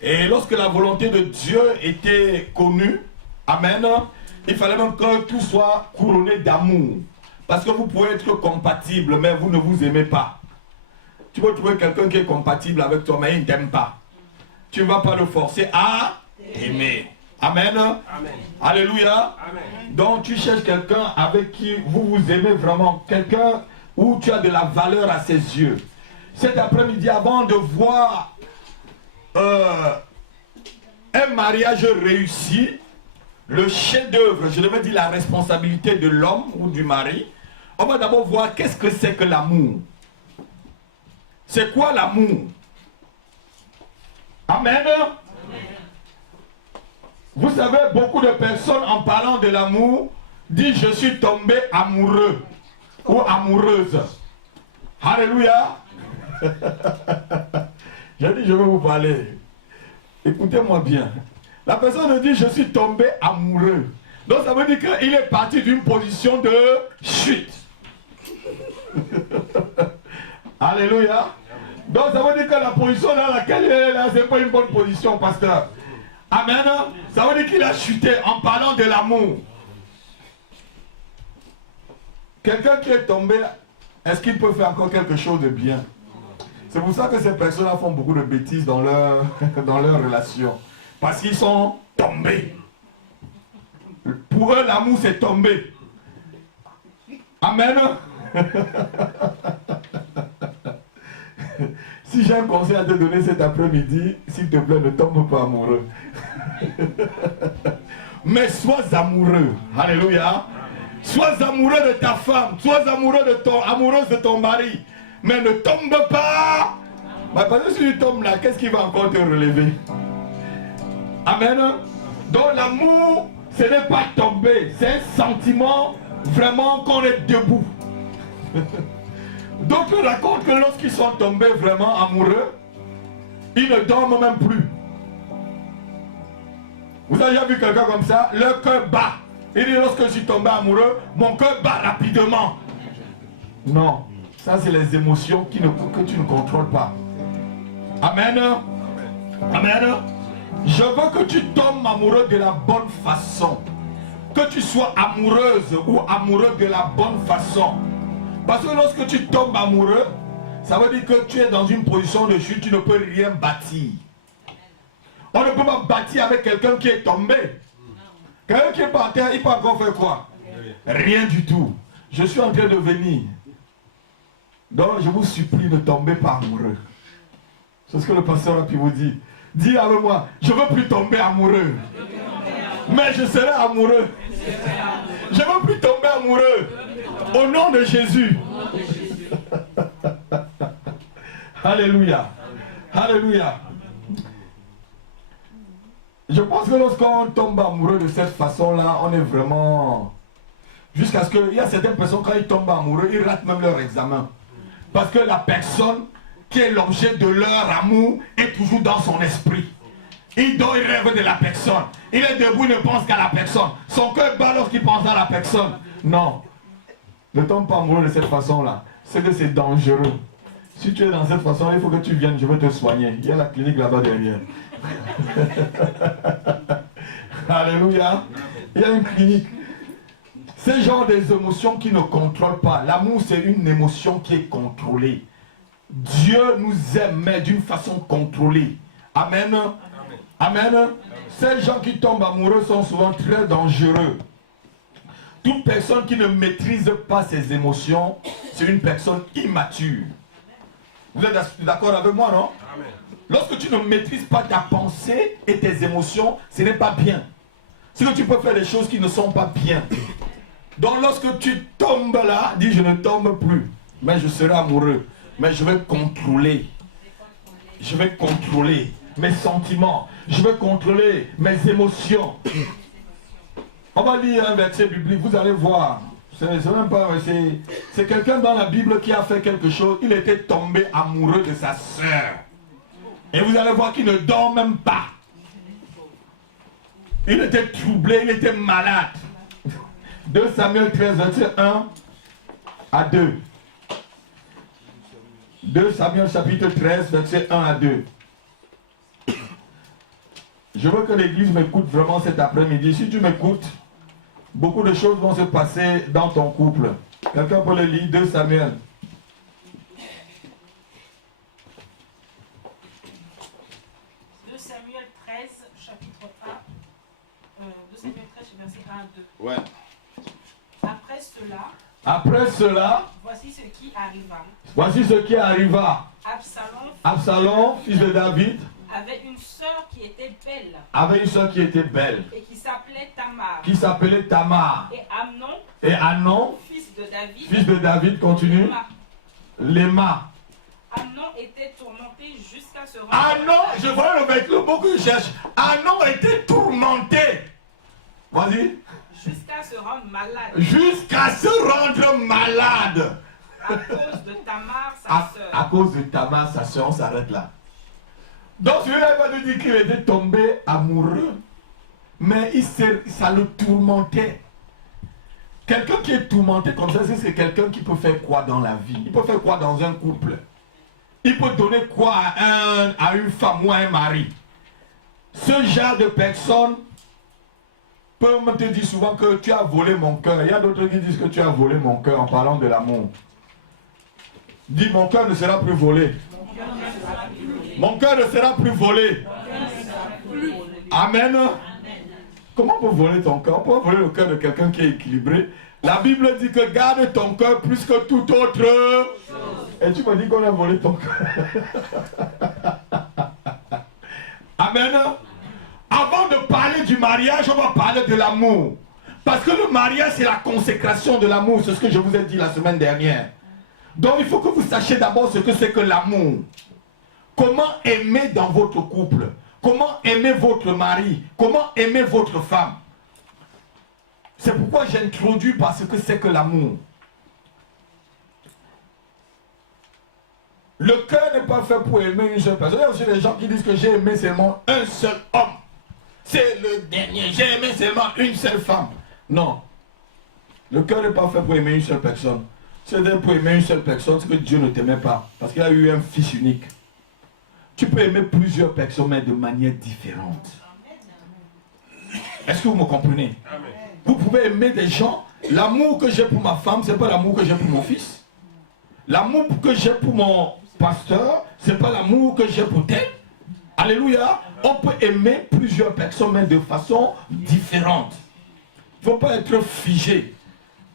Et lorsque la volonté de Dieu était connue, amen, il fallait même que tout soit couronné d'amour. Parce que vous pouvez être compatible, mais vous ne vous aimez pas. Tu peux trouver quelqu'un qui est compatible avec toi, mais il ne t'aime pas. Tu ne vas pas le forcer à aimer. Amen. Amen. Alléluia. Amen. Donc tu cherches quelqu'un avec qui vous vous aimez vraiment. Quelqu'un où tu as de la valeur à ses yeux. Cet après-midi, avant de voir un mariage réussi, le chef-d'œuvre, je devais dire la responsabilité de l'homme ou du mari, on va d'abord voir qu'est-ce que c'est que l'amour. C'est quoi l'amour? Amen. Vous savez, beaucoup de personnes en parlant de l'amour disent je suis tombé amoureux ou amoureuse. Alléluia. J'ai dit je vais vous parler. Écoutez-moi bien. La personne dit je suis tombé amoureux. Donc ça veut dire qu'il est parti d'une position de chute. Alléluia. Donc ça veut dire que la position dans laquelle il est là, ce n'est pas une bonne position, pasteur. Amen. Ça veut dire qu'il a chuté en parlant de l'amour. Quelqu'un qui est tombé, est-ce qu'il peut faire encore quelque chose de bien? C'est pour ça que ces personnes-là font beaucoup de bêtises dans leur relation. Parce qu'ils sont tombés. Pour eux, l'amour, c'est tomber. Amen. Si j'ai un conseil à te donner cet après-midi, s'il te plaît, ne tombe pas amoureux. Mais sois amoureux. Alléluia. Sois amoureux de ta femme. Sois amoureuse de ton mari. Mais ne tombe pas. Parce que si tu tombes là, qu'est-ce qui va encore te relever? Amen. Donc l'amour, ce n'est pas tomber. C'est un sentiment vraiment qu'on est debout. D'autres racontent que lorsqu'ils sont tombés vraiment amoureux, ils ne dorment même plus. Vous avez déjà vu quelqu'un comme ça? Le cœur bat. Il dit lorsque je suis tombé amoureux, mon cœur bat rapidement. Non, ça c'est les émotions que tu ne contrôles pas. Amen. Amen. Je veux que tu tombes amoureux de la bonne façon. Que tu sois amoureuse ou amoureux de la bonne façon. Parce que lorsque tu tombes amoureux, ça veut dire que tu es dans une position de chute, tu ne peux rien bâtir. On ne peut pas bâtir avec quelqu'un qui est tombé. Quelqu'un qui est par terre, il peut encore faire quoi? Rien du tout. Je suis en train de venir. Donc je vous supplie, ne tombez pas amoureux. C'est ce que le pasteur a pu vous dire. Dis avec moi, je ne veux plus tomber amoureux. Mais je serai amoureux. Je ne veux plus tomber amoureux. Au nom de Jésus. Alléluia. Alléluia. Je pense que lorsqu'on tombe amoureux de cette façon-là, on est vraiment... Jusqu'à ce qu'il y a certaines personnes, quand ils tombent amoureux, ils ratent même leur examen. Parce que la personne qui est l'objet de leur amour est toujours dans son esprit. Il dort, il rêve de la personne. Il est debout, il ne pense qu'à la personne. Son cœur bat lorsqu'il pense à la personne. Non. Ne tombe pas amoureux de cette façon-là. C'est que c'est dangereux. Si tu es dans cette façon, il faut que tu viennes, je vais te soigner. Il y a la clinique là-bas derrière. Alléluia. Il y a une clinique. C'est genre des émotions qui ne contrôlent pas. L'amour, c'est une émotion qui est contrôlée. Dieu nous aime, mais d'une façon contrôlée. Amen. Amen. Ces gens qui tombent amoureux sont souvent très dangereux. Toute personne qui ne maîtrise pas ses émotions, c'est une personne immature. Vous êtes d'accord avec moi, non? Amen. Lorsque tu ne maîtrises pas ta pensée et tes émotions, ce n'est pas bien. C'est que tu peux faire des choses qui ne sont pas bien. Donc lorsque tu tombes là, dis je ne tombe plus, mais je serai amoureux. Mais je vais contrôler. Je vais contrôler mes sentiments. Je vais contrôler mes émotions. On va lire un verset biblique, vous allez voir. C'est quelqu'un dans la Bible qui a fait quelque chose. Il était tombé amoureux de sa sœur. Et vous allez voir qu'il ne dort même pas. Il était troublé, il était malade. 2 Samuel 13, verset 1 à 2. 2 Samuel chapitre 13, verset 1 à 2. Je veux que l'église m'écoute vraiment cet après-midi. Si tu m'écoutes, beaucoup de choses vont se passer dans ton couple. Quelqu'un peut le lire, 2 Samuel. 2 Samuel 13, chapitre 1. 2 Samuel 13, verset 1 à 2. Ouais. Après cela, voici ce qui arriva. arriva. Absalom, fils de David, avait une sœur qui était belle. Et qui s'appelait Tamar. Et Amnon, fils de David, continue. Léma. Amnon était tourmenté jusqu'à se rendre. Amnon, je vois le mot que je cherche. Amnon était tourmenté. Vas-y. Jusqu'à se rendre malade. Jusqu'à se rendre malade. À cause de Tamar, sa sœur. À cause de Tamar, sa sœur, on s'arrête là. Donc, je ne vais pas te dire qu'il était tombé amoureux, mais ça le tourmentait. Quelqu'un qui est tourmenté comme ça, c'est quelqu'un qui peut faire quoi dans la vie? Il peut faire quoi dans un couple? Il peut donner quoi à une femme ou à un mari? Ce genre de personne peut me te dire souvent que tu as volé mon cœur. Il y a d'autres qui disent que tu as volé mon cœur en parlant de l'amour. Dis, mon cœur ne sera plus volé. Mon cœur ne sera plus volé. Amen. Comment on peut voler ton cœur? On peut voler le cœur de quelqu'un qui est équilibré. La Bible dit que garde ton cœur plus que tout autre. Et tu me dis qu'on a volé ton cœur. Amen. Avant de parler du mariage, on va parler de l'amour. Parce que le mariage, c'est la consécration de l'amour. C'est ce que je vous ai dit la semaine dernière. Donc il faut que vous sachiez d'abord ce que c'est que l'amour. Comment aimer dans votre couple? Comment aimer votre mari? Comment aimer votre femme? C'est pourquoi j'introduis par ce que c'est que l'amour. Le cœur n'est pas fait pour aimer une seule personne. Il y a aussi des gens qui disent que j'ai aimé seulement un seul homme. C'est le dernier. J'ai aimé seulement une seule femme. Non. Le cœur n'est pas fait pour aimer une seule personne. C'est pour aimer une seule personne, c'est que Dieu ne t'aimait pas. Parce qu'il a eu un fils unique. Tu peux aimer plusieurs personnes, mais de manière différente. Est-ce que vous me comprenez? Amen. Vous pouvez aimer des gens. L'amour que j'ai pour ma femme, ce n'est pas l'amour que j'ai pour mon fils. L'amour que j'ai pour mon pasteur, ce n'est pas l'amour que j'ai pour tel. Alléluia. On peut aimer plusieurs personnes, mais de façon différente. Il ne faut pas être figé.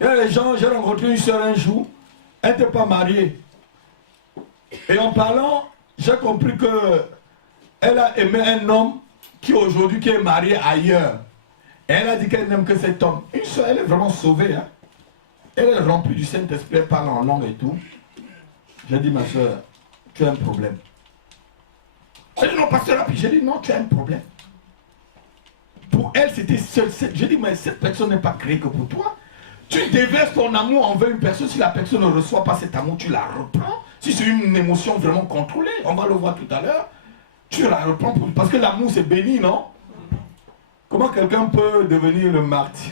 Il y a des gens, j'ai rencontré une soeur un jour, elle n'était pas mariée. Et en parlant, j'ai compris qu'elle a aimé un homme qui aujourd'hui est marié ailleurs. Et elle a dit qu'elle n'aime que cet homme. Une soeur, elle est vraiment sauvée. Hein? Elle est remplie du Saint-Esprit, elle parle en langue et tout. J'ai dit, ma soeur, tu as un problème. Elle dit, non, pasteur, puis j'ai dit, non, tu as un problème. Pour elle, c'était seul. J'ai dit, mais cette personne n'est pas créée que pour toi. Tu déverses ton amour envers une personne. Si la personne ne reçoit pas cet amour, tu la reprends. Si c'est une émotion vraiment contrôlée, on va le voir tout à l'heure, tu la reprends. Parce que l'amour, c'est béni, non? Comment quelqu'un peut devenir le martyr?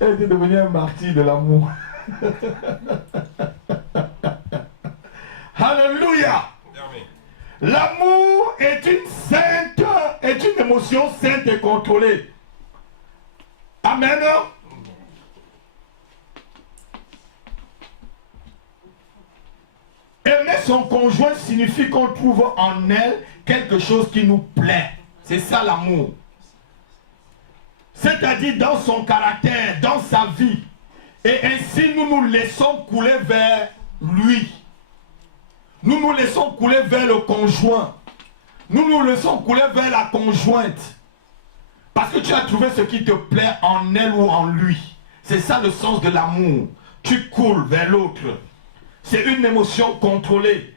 Elle était devenue un martyr de l'amour. Alléluia! L'amour est une émotion sainte et contrôlée. Amen. Aimer son conjoint signifie qu'on trouve en elle quelque chose qui nous plaît. C'est ça l'amour. C'est-à-dire dans son caractère, dans sa vie. Et ainsi nous nous laissons couler vers lui. Nous nous laissons couler vers le conjoint. Nous nous laissons couler vers la conjointe. Parce que tu as trouvé ce qui te plaît en elle ou en lui. C'est ça le sens de l'amour. Tu coules vers l'autre. C'est une émotion contrôlée.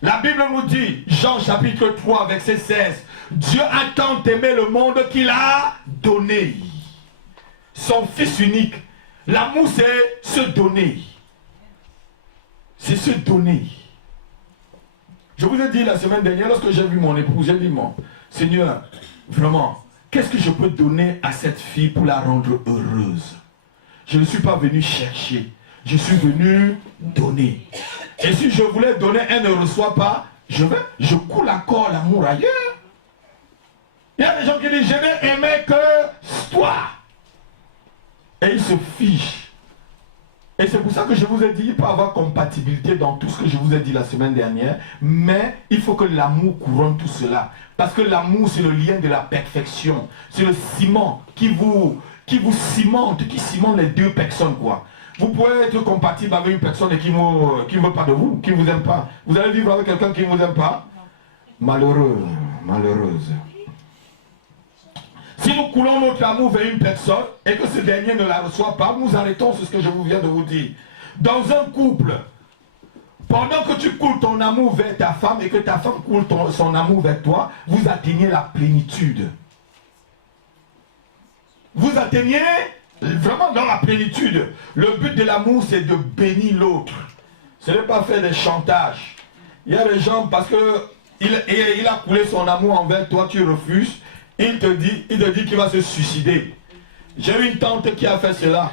La Bible nous dit, Jean chapitre 3, verset 16, Dieu a tant aimé le monde qu'il a donné son Fils unique. L'amour, c'est se donner. C'est se donner. Je vous ai dit la semaine dernière, lorsque j'ai vu mon épouse, j'ai dit, mon Seigneur, vraiment, qu'est-ce que je peux donner à cette fille pour la rendre heureuse? Je ne suis pas venu chercher. Je suis venu donner. Et si je voulais donner, elle ne reçoit pas, je coule encore l'amour ailleurs. Il y a des gens qui disent, je n'ai aimé que toi. Et ils se fichent. Et c'est pour ça que je vous ai dit, il peut y avoir compatibilité dans tout ce que je vous ai dit la semaine dernière, mais il faut que l'amour couronne tout cela. Parce que l'amour, c'est le lien de la perfection. C'est le ciment qui vous cimente, qui cimente les deux personnes, quoi. Vous pouvez être compatible avec une personne et qui ne veut pas de vous, qui ne vous aime pas. Vous allez vivre avec quelqu'un qui ne vous aime pas? Malheureux, malheureuse. Si nous coulons notre amour vers une personne et que ce dernier ne la reçoit pas, nous arrêtons sur ce que je viens de vous dire. Dans un couple, pendant que tu coules ton amour vers ta femme et que ta femme coule son amour vers toi, vous atteignez la plénitude. Vous atteignez vraiment dans la plénitude. Le but de l'amour, c'est de bénir l'autre. Ce n'est pas faire des chantages. Il y a des gens, parce qu'il a coulé son amour envers toi, tu refuses. Il te dit qu'il va se suicider. J'ai eu une tante qui a fait cela.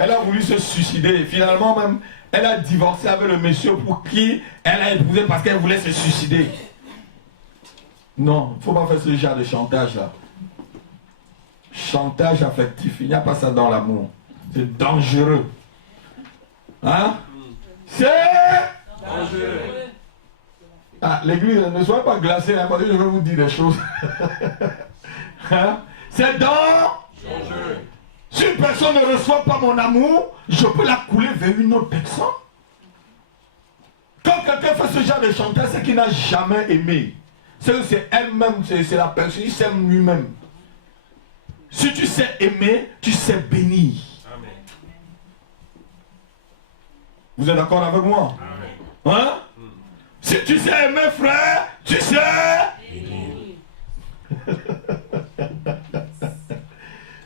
Elle a voulu se suicider. Finalement même, elle a divorcé avec le monsieur pour qui elle a épousé parce qu'elle voulait se suicider. Non, il ne faut pas faire ce genre de chantage là. Chantage affectif, il n'y a pas ça dans l'amour. C'est dangereux. Hein? C'est dangereux. Ah, l'église, ne soyez pas glacés, hein, parce que je vais vous dire des choses. Hein? C'est dangereux. Si une personne ne reçoit pas mon amour, je peux la couler vers une autre personne. Quand quelqu'un fait ce genre de chantage, c'est qu'il n'a jamais aimé. C'est elle-même, c'est la personne, il s'aime lui-même. Si tu sais aimer, tu sais bénir. Amen. Vous êtes d'accord avec moi? Amen. Hein? Si tu sais aimer, frère, tu sais bénir.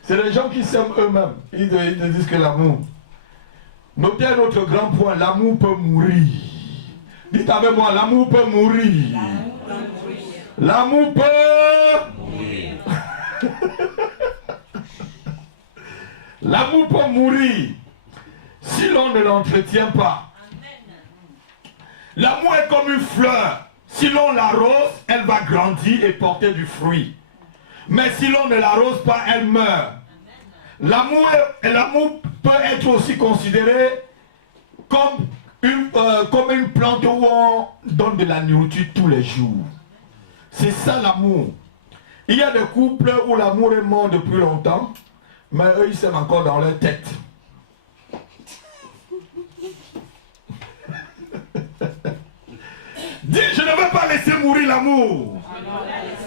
C'est les gens qui s'aiment eux-mêmes. Ils te disent que l'amour. Notez un autre grand point, l'amour peut mourir. Dites avec moi, l'amour peut mourir. L'amour peut mourir. L'amour peut mourir si l'on ne l'entretient pas. L'amour est comme une fleur. Si l'on l'arrose, elle va grandir et porter du fruit. Mais si l'on ne l'arrose pas, elle meurt. L'amour peut être aussi considéré comme une plante où on donne de la nourriture tous les jours. C'est ça l'amour. Il y a des couples où l'amour est mort depuis longtemps, mais eux ils s'aiment encore dans leur tête. Dis, je ne veux pas laisser mourir l'amour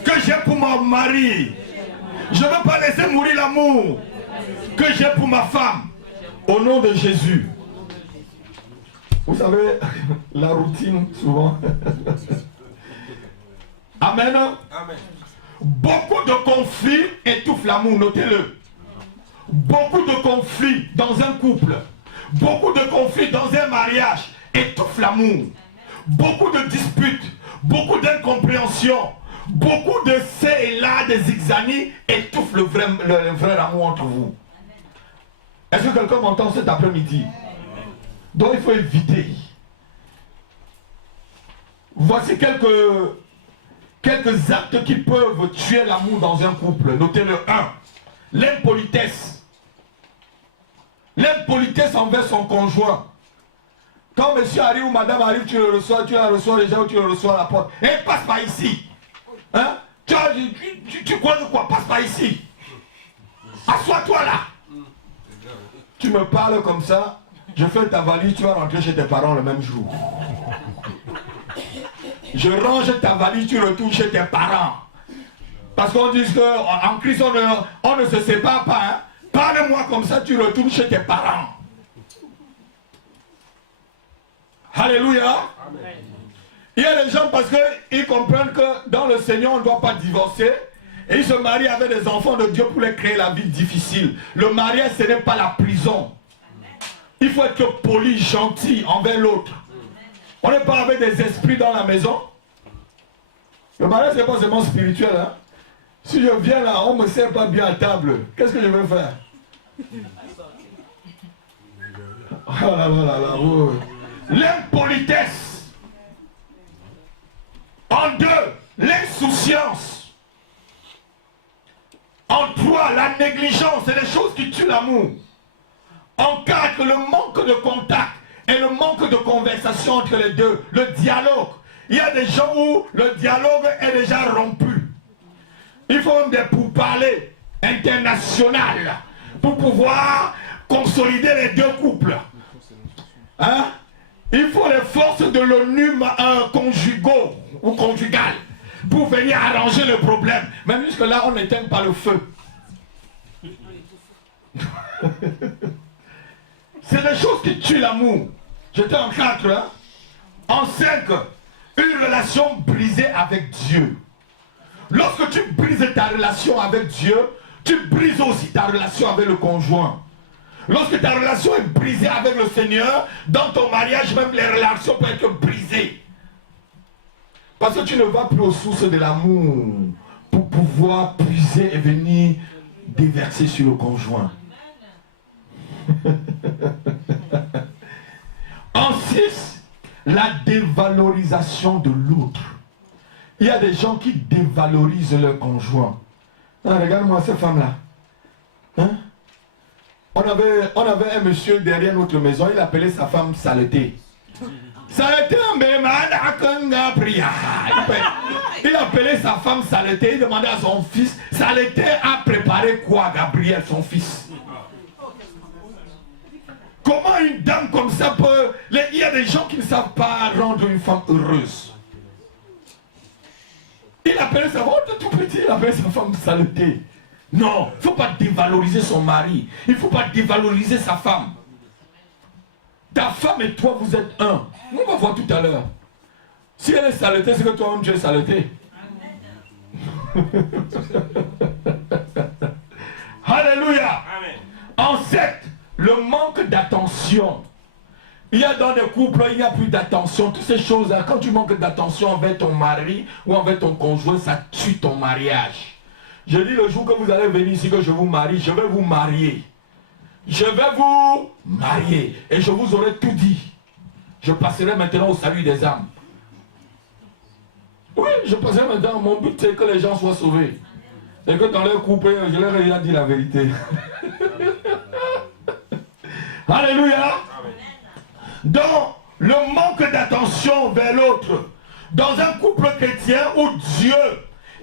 que j'ai pour mon mari. Je ne veux pas laisser mourir l'amour que j'ai pour ma femme. Au nom de Jésus. Vous savez, la routine, souvent. Amen. Amen. Beaucoup de conflits étouffent l'amour, notez-le. Beaucoup de conflits dans un couple, beaucoup de conflits dans un mariage étouffent l'amour. Beaucoup de disputes, beaucoup d'incompréhensions, beaucoup de c'est et là, des zigzanis étouffent le vrai amour entre vous. Est-ce que quelqu'un m'entend cet après-midi? Donc il faut éviter. Voici quelques actes qui peuvent tuer l'amour dans un couple. Notez-le. 1. L'impolitesse. L'impolitesse envers son conjoint. Quand monsieur arrive ou madame arrive, tu le reçois, tu la reçois déjà ou tu le reçois à la porte. Et passe par ici. Hein? Tu crois de quoi? Passe par ici. Assois-toi là. Tu me parles comme ça, je fais ta valise, tu vas rentrer chez tes parents le même jour. Je range ta valise, tu retournes chez tes parents. Parce qu'on dit qu'en Christ, on ne se sépare pas. Hein? Parle-moi comme ça, tu retournes chez tes parents. Alléluia. Amen. Il y a des gens parce qu'ils comprennent que dans le Seigneur, on ne doit pas divorcer. Et ils se marient avec des enfants de Dieu pour les créer la vie difficile. Le mariage, ce n'est pas la prison. Il faut être poli, gentil envers l'autre. On n'est pas avec des esprits dans la maison. Le mariage, ce n'est pas seulement spirituel. Hein? Si je viens là, on ne me sert pas bien à table. Qu'est-ce que je vais faire? Oh là là là là. Oh. L'impolitesse. En 2, l'insouciance. négligence, c'est des choses qui tuent l'amour. En 4, le manque de contact et le manque de conversation entre les deux, le dialogue. Il y a des gens où le dialogue est déjà rompu. Il faut même des pourparlers internationaux pour pouvoir consolider les deux couples. Hein? Il faut les forces de l'ONU conjugaux ou conjugales pour venir arranger le problème. Même jusque là, on n'éteint pas le feu. C'est des choses qui tuent l'amour. J'étais en 4. Hein? En 5, une relation brisée avec Dieu. Lorsque tu brises ta relation avec Dieu, tu brises aussi ta relation avec le conjoint. Lorsque ta relation est brisée avec le Seigneur, dans ton mariage, même les relations peuvent être brisées. Parce que tu ne vas plus aux sources de l'amour pour pouvoir puiser et venir déverser sur le conjoint. En 6, la dévalorisation de l'autre. Il y a des gens qui dévalorisent leur conjoint. Ah, regarde-moi cette femme-là. Hein? On avait un monsieur derrière notre maison, il appelait sa femme saleté. Saleté, il appelait sa femme saleté, il demandait à son fils, saleté a préparé quoi, Gabriel, son fils? Comment une dame comme ça peut... Il y a des gens qui ne savent pas rendre une femme heureuse. Il appelait sa femme, tout petit, il appelait sa femme saleté. Non, il ne faut pas dévaloriser son mari. Il ne faut pas dévaloriser sa femme. Ta femme et toi, vous êtes un. On va voir tout à l'heure. Si elle est saleté, c'est que toi-même tu es saleté. Alléluia. En 7, le manque d'attention. Il y a dans des couples, il n'y a plus d'attention. Toutes ces choses-là, quand tu manques d'attention envers ton mari ou envers ton conjoint, ça tue ton mariage. Je dis le jour que vous allez venir ici, que je vous marie, je vais vous marier. Je vais vous marier. Et je vous aurai tout dit. Je passerai maintenant au salut des âmes. Oui, je passerai maintenant. Mon but, c'est que les gens soient sauvés. Et que dans leur couple, je leur ai déjà dit la vérité. Alléluia. Dans le manque d'attention vers l'autre, dans un couple chrétien où Dieu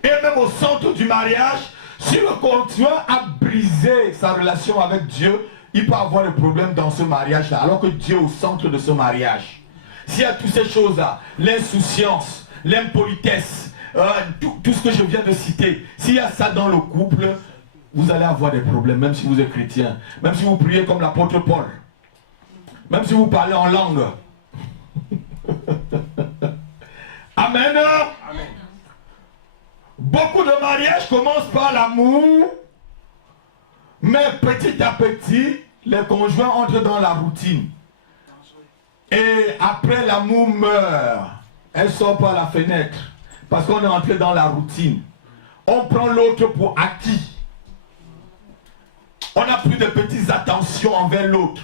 est même au centre du mariage, si le conjoint a brisé sa relation avec Dieu, il peut avoir des problèmes dans ce mariage-là, alors que Dieu est au centre de ce mariage. S'il y a toutes ces choses-là, l'insouciance, l'impolitesse, tout ce que je viens de citer, s'il y a ça dans le couple, vous allez avoir des problèmes, même si vous êtes chrétien, même si vous priez comme l'apôtre Paul, même si vous parlez en langue. Amen. Amen. Beaucoup de mariages commencent par l'amour, mais petit à petit, les conjoints entrent dans la routine. Et après, l'amour meurt. Elle sort par la fenêtre, parce qu'on est entré dans la routine. On prend l'autre pour acquis. On n'a plus de petites attentions envers l'autre.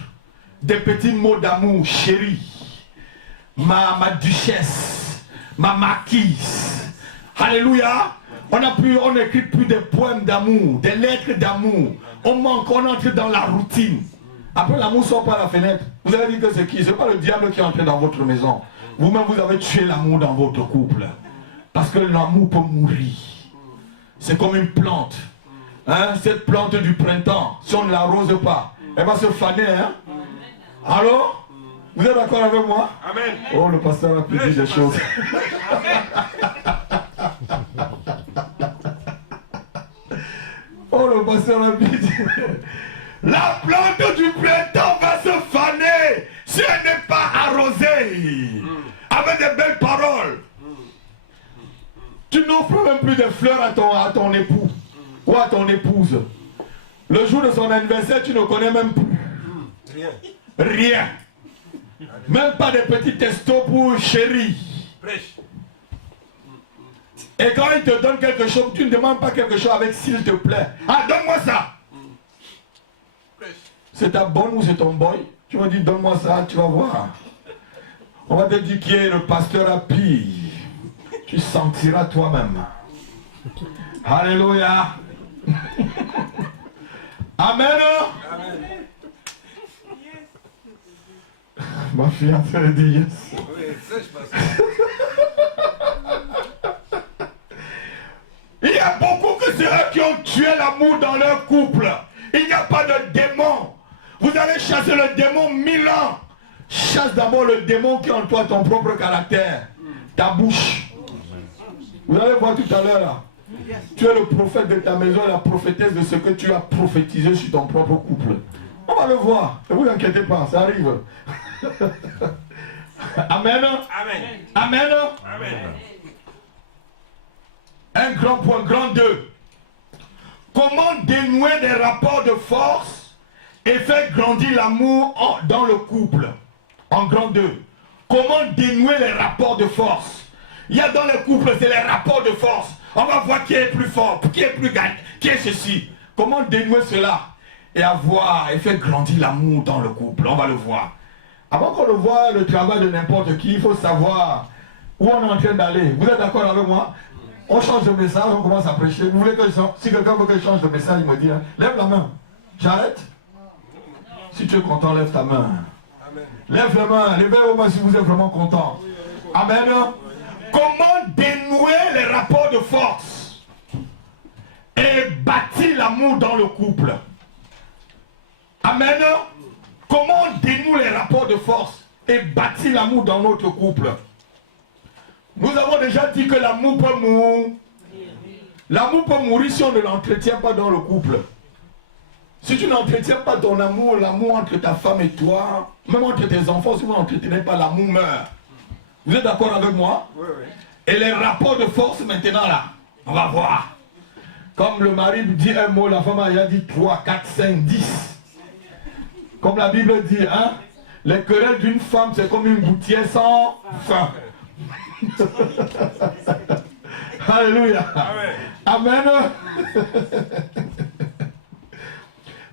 Des petits mots d'amour, chérie, ma duchesse, ma marquise. Alléluia. On n'écrit plus des poèmes d'amour, des lettres d'amour. On entre dans la routine. Après, l'amour sort par la fenêtre. Vous allez dire que c'est qui? Ce n'est pas le diable qui est entré dans votre maison. Vous-même, vous avez tué l'amour dans votre couple. Parce que l'amour peut mourir. C'est comme une plante. Hein? Cette plante du printemps, si on ne l'arrose pas, elle va se faner. Hein? Alors? Vous êtes d'accord avec moi? Amen. Oh, le pasteur a pu dire des choses. Oh, le pasteur a pu dire. La plante du printemps va se faner si elle n'est pas arrosée avec des belles paroles. Tu n'offres même plus de fleurs à ton époux ou à ton épouse. Le jour de son anniversaire, tu ne connais même plus. Rien. Rien. Même pas des petits textos pour chérie. Et quand il te donne quelque chose, tu ne demandes pas quelque chose avec s'il te plaît. Ah, donne-moi ça. C'est ta bonne ou c'est ton boy? Tu me dis donne-moi ça, tu vas voir. On va te dire qui est le pasteur à pille. Tu sentiras toi-même. Alléluia. Amen. Amen. Ma fille est en train de dire yes. Oui, ça je pense. Il y a beaucoup que c'est eux qui ont tué l'amour dans leur couple. Il n'y a pas de démon. Vous allez chasser le démon 1000 ans. Chasse d'abord le démon qui est en toi, ton propre caractère. Ta bouche. Vous allez voir tout à l'heure là. Tu es le prophète de ta maison et la prophétesse de ce que tu as prophétisé sur ton propre couple. On va le voir. Ne vous inquiétez pas, ça arrive. Amen. Amen. Amen. Amen. Un grand point, grand 2. Comment dénouer des rapports de force et faire grandir l'amour dans le couple? En grand 2. Comment dénouer les rapports de force? Il y a dans les couples, c'est les rapports de force. On va voir qui est plus fort, qui est plus gagnant, qui est ceci. Comment dénouer cela et faire grandir l'amour dans le couple? On va le voir. Avant qu'on le voie, le travail de n'importe qui, il faut savoir où on est en train d'aller. Vous êtes d'accord avec moi? On change de message, on commence à prêcher. Vous voulez que si quelqu'un veut que je change de message, il me dit, hein, lève la main. J'arrête? Si tu es content, lève ta main. Amen. Lève la main, levez au moins si vous êtes vraiment content. Amen. Comment dénouer les rapports de force et bâtir l'amour dans le couple? Amen. Comment dénouer les rapports de force et bâtir l'amour dans notre couple? Nous avons déjà dit que l'amour peut mourir. L'amour peut mourir si on ne l'entretient pas dans le couple. Si tu n'entretiens pas ton amour, l'amour entre ta femme et toi, même entre tes enfants, si vous n'entretenez pas, l'amour meurt. Vous êtes d'accord avec moi? Oui, oui. Et les rapports de force maintenant là, on va voir. Comme le mari dit un mot, la femme a dit 3, 4, 5, 10. Comme la Bible dit, hein, les querelles d'une femme, c'est comme une gouttière sans fin. Alléluia. Amen. Amen.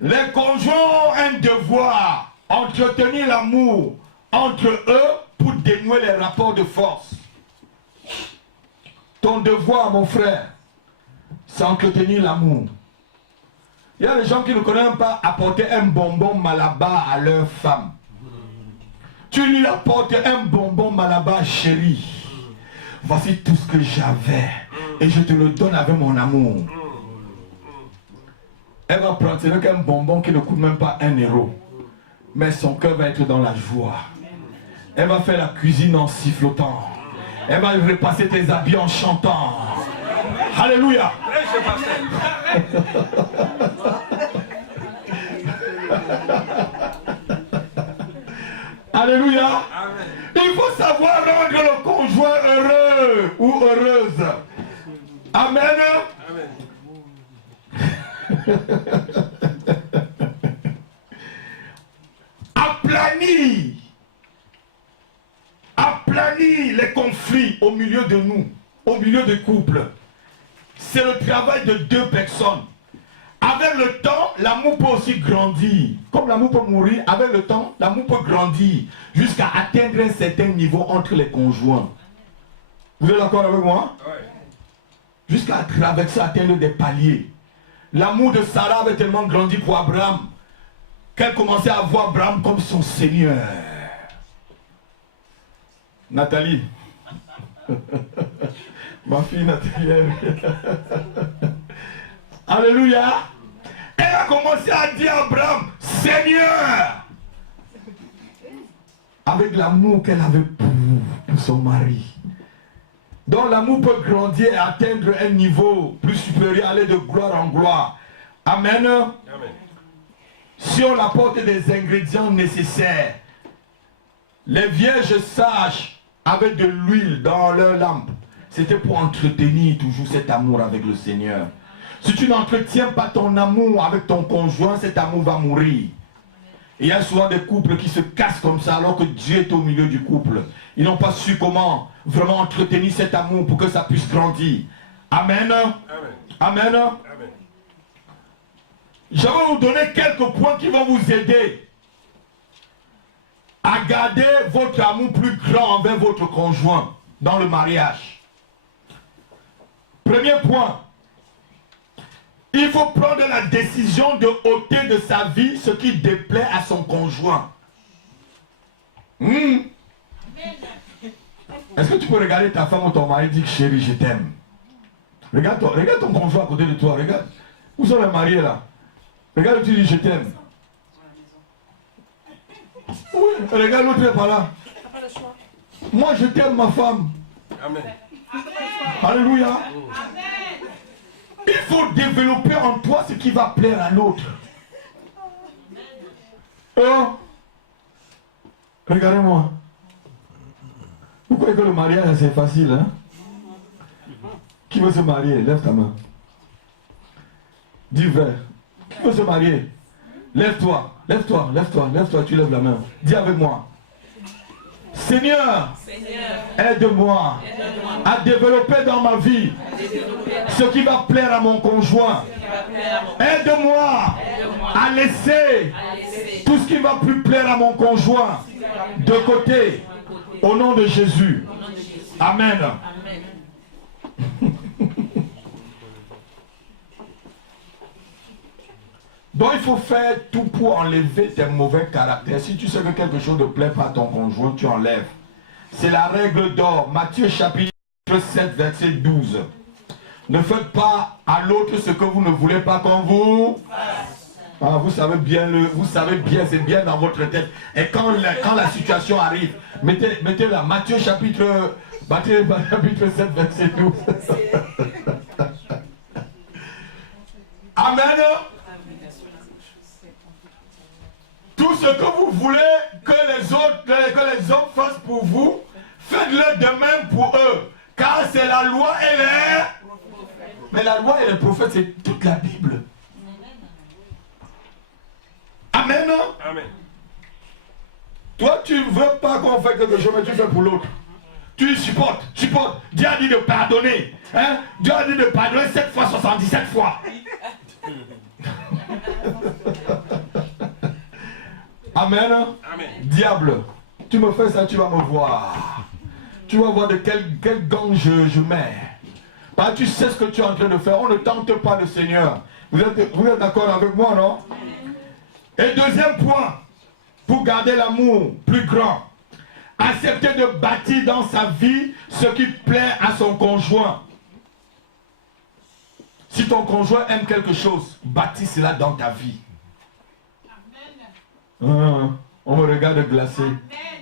Les conjoints ont un devoir, entretenir l'amour entre eux pour dénouer les rapports de force. Ton devoir, mon frère, c'est entretenir l'amour. Il y a des gens qui ne connaissent pas apporter un bonbon Malabar à leur femme. Tu lui apportes un bonbon Malabar, chérie. Voici tout ce que j'avais et je te le donne avec mon amour. Elle va prendre, ce n'est qu'un bonbon qui ne coûte même pas 1 €. Mais son cœur va être dans la joie. Elle va faire la cuisine en sifflotant. Elle va repasser tes habits en chantant. Alléluia. Alléluia. Amen. Il faut savoir rendre le conjoint heureux ou heureuse. Amen. Amen. Aplanir les conflits au milieu de nous, au milieu des couples. C'est le travail de 2 personnes. Avec le temps, l'amour peut aussi grandir. Comme l'amour peut mourir, avec le temps, l'amour peut grandir jusqu'à atteindre un certain niveau entre les conjoints. Vous êtes d'accord avec moi? Oui. Jusqu'à traverser, atteindre des paliers. L'amour de Sarah avait tellement grandi pour Abraham qu'elle commençait à voir Abraham comme son Seigneur. Nathalie. Ma fille Nathalie. Alléluia. Elle a commencé à dire à Abraham, Seigneur. Avec l'amour qu'elle avait pour son mari. Donc l'amour peut grandir et atteindre un niveau plus supérieur, aller de gloire en gloire. Amen. Amen. Si on apporte des ingrédients nécessaires, les vierges sages avaient de l'huile dans leur lampe. C'était pour entretenir toujours cet amour avec le Seigneur. Si tu n'entretiens pas ton amour avec ton conjoint, cet amour va mourir. Et il y a souvent des couples qui se cassent comme ça alors que Dieu est au milieu du couple. Ils n'ont pas su comment vraiment entretenir cet amour pour que ça puisse grandir. Amen. Amen. Amen. Amen. Je vais vous donner quelques points qui vont vous aider à garder votre amour plus grand envers votre conjoint dans le mariage. Premier point. Il faut prendre la décision de ôter de sa vie ce qui déplaît à son conjoint. Est-ce que tu peux regarder ta femme ou ton mari et dire chérie, je t'aime? Regarde ton conjoint à côté de toi, regarde. Où sont les mariés là? Regarde, tu dis je t'aime. Oui, regarde l'autre est par là. Moi je t'aime ma femme. Amen. Alléluia. Il faut développer en toi ce qui va plaire à l'autre. Oh. Regardez-moi. Vous croyez que le mariage c'est facile, hein? Qui veut se marier? Lève ta main. Dis vert. Qui veut se marier? Lève-toi, lève-toi, lève-toi, lève-toi, tu lèves la main. Dis avec moi. Seigneur, aide-moi à développer dans ma vie ce qui va plaire à mon conjoint. Aide-moi à laisser tout ce qui va plus plaire à mon conjoint de côté. Au nom de Jésus. Amen. Donc il faut faire tout pour enlever tes mauvais caractères. Si tu sais que quelque chose ne plaît pas à ton conjoint, tu enlèves. C'est la règle d'or. Matthieu chapitre 7, verset 12. Ne faites pas à l'autre ce que vous ne voulez pas qu'on vous fasse. Ah, vous savez bien, c'est bien dans votre tête. Et quand la situation arrive, mettez là, Matthieu chapitre 7, verset 12. Amen. Tout ce que vous voulez que les hommes fassent pour vous, faites-le de même pour eux. Car c'est la loi et les... Mais la loi et les prophètes, c'est toute la Bible. Amen. Amen. Toi, tu ne veux pas qu'on fasse quelque chose, mais tu fais pour l'autre. Tu supportes. Dieu a dit de pardonner. Hein? Dieu a dit de pardonner 7 fois, 77 fois. Amen. Amen. Diable, tu me fais ça, tu vas me voir. Tu vas voir de quel gang je mets. Bah, tu sais ce que tu es en train de faire. On ne tente pas le Seigneur. Vous êtes d'accord avec moi, non? Et deuxième point, pour garder l'amour plus grand, accepter de bâtir dans sa vie ce qui plaît à son conjoint. Si ton conjoint aime quelque chose, bâtis cela dans ta vie. On me regarde glacé.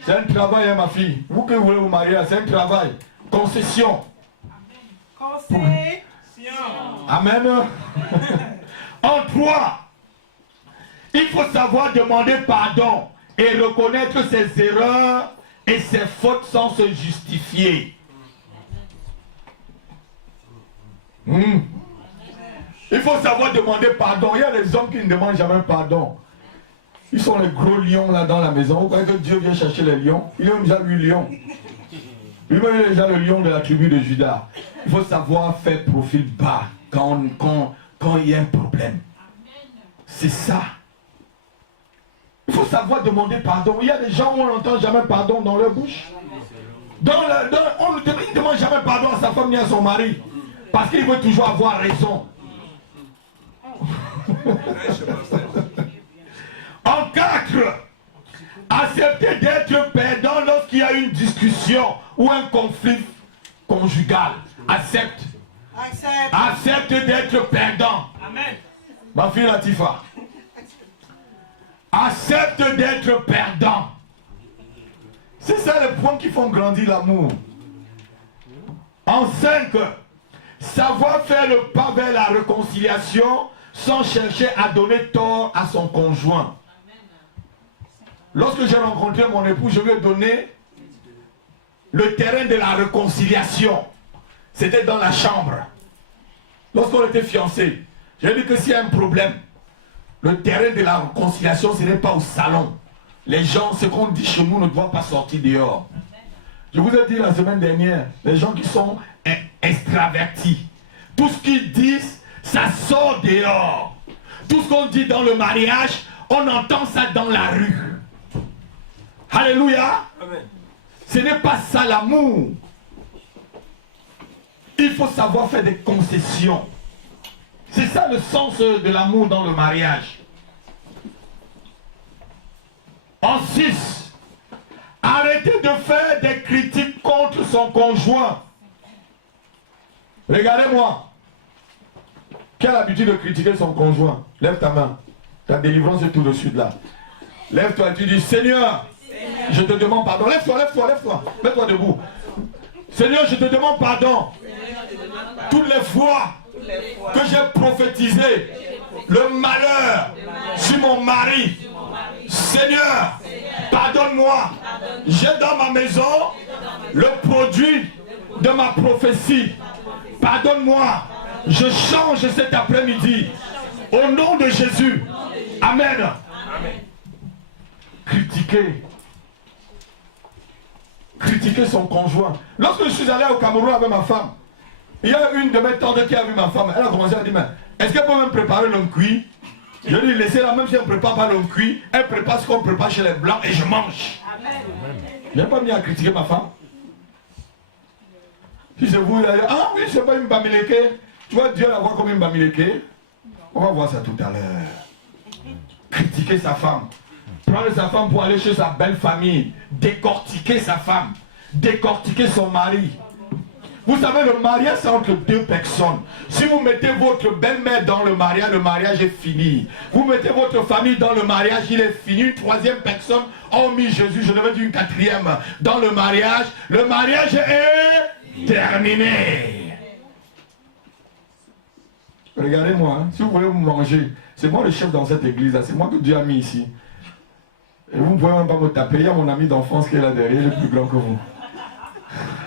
C'est un travail, hein, ma fille. Vous que vous voulez vous marier, c'est un travail. Concession. Amen. En 3, il faut savoir demander pardon et reconnaître ses erreurs et ses fautes sans se justifier. Il faut savoir demander pardon. Il y a des hommes qui ne demandent jamais pardon. Ils sont les gros lions là dans la maison. Vous croyez que Dieu vient chercher les lions? Il est déjà 8 lions. Lui-même est déjà le lion de la tribu de Juda. Il faut savoir faire profil bas quand il y a un problème. C'est ça. Il faut savoir demander pardon. Il y a des gens où on n'entend jamais pardon dans leur bouche. On ne demande jamais pardon à sa femme ni à son mari. Parce qu'il veut toujours avoir raison. En 4, accepter d'être perdant lorsqu'il y a une discussion ou un conflit conjugal. Accepte d'être perdant. Amen. Ma fille Latifa. Accepte d'être perdant. C'est ça les points qui font grandir l'amour. En 5, savoir faire le pas vers la réconciliation sans chercher à donner tort à son conjoint. Lorsque j'ai rencontré mon époux, je lui ai donné le terrain de la réconciliation. C'était dans la chambre. Lorsqu'on était fiancés, j'ai dit que s'il y a un problème, le terrain de la réconciliation, ce n'est pas au salon. Les gens, ce qu'on dit chez nous ne doit pas sortir dehors. Je vous ai dit la semaine dernière, les gens qui sont extravertis, tout ce qu'ils disent, ça sort dehors. Tout ce qu'on dit dans le mariage, on entend ça dans la rue. Alléluia. Amen. Ce n'est pas ça l'amour. Il faut savoir faire des concessions. C'est ça le sens de l'amour dans le mariage. En 6, arrêtez de faire des critiques contre son conjoint. Regardez-moi. Qui a l'habitude de critiquer son conjoint? Lève ta main. Ta délivrance est tout de suite là. Lève-toi et tu dis, Seigneur, je te demande pardon. Lève-toi, lève-toi, lève-toi. Mets-toi debout. Seigneur, je te demande pardon. Toutes les fois que j'ai prophétisé le malheur sur mon mari, Seigneur, pardonne-moi. J'ai dans ma maison le produit de ma prophétie. Pardonne-moi. Je change cet après-midi. Au nom de Jésus. Amen. Critiquer. Critiquer son conjoint. Lorsque je suis allé au Cameroun avec ma femme, il y a une de mes tantes qui a vu ma femme. Elle a commencé à dire, est-ce qu'elle peut même préparer l'homme cuit? Je lui ai dit, laissez-la, même si elle ne prépare pas l'homme cuit, elle prépare ce qu'on prépare chez les blancs et je mange. Je n'ai pas mis à critiquer ma femme. Si je vous dis, ah oui, c'est pas une bamileke. Tu vois Dieu la voir comme une bamileke. On va voir ça tout à l'heure. Critiquer sa femme. Prendre sa femme pour aller chez sa belle famille. Décortiquer sa femme. Décortiquer son mari. Vous savez, le mariage, c'est entre deux personnes. Si vous mettez votre belle-mère dans le mariage est fini. Vous mettez votre famille dans le mariage, il est fini. Une troisième personne, hormis Jésus, je devais dire une quatrième, dans le mariage est terminé. Regardez-moi, hein, si vous voulez vous manger, c'est moi le chef dans cette église, c'est moi que Dieu a mis ici. Et vous ne pouvez même pas me taper, il y a mon ami d'enfance qui est là derrière, il est plus grand que vous.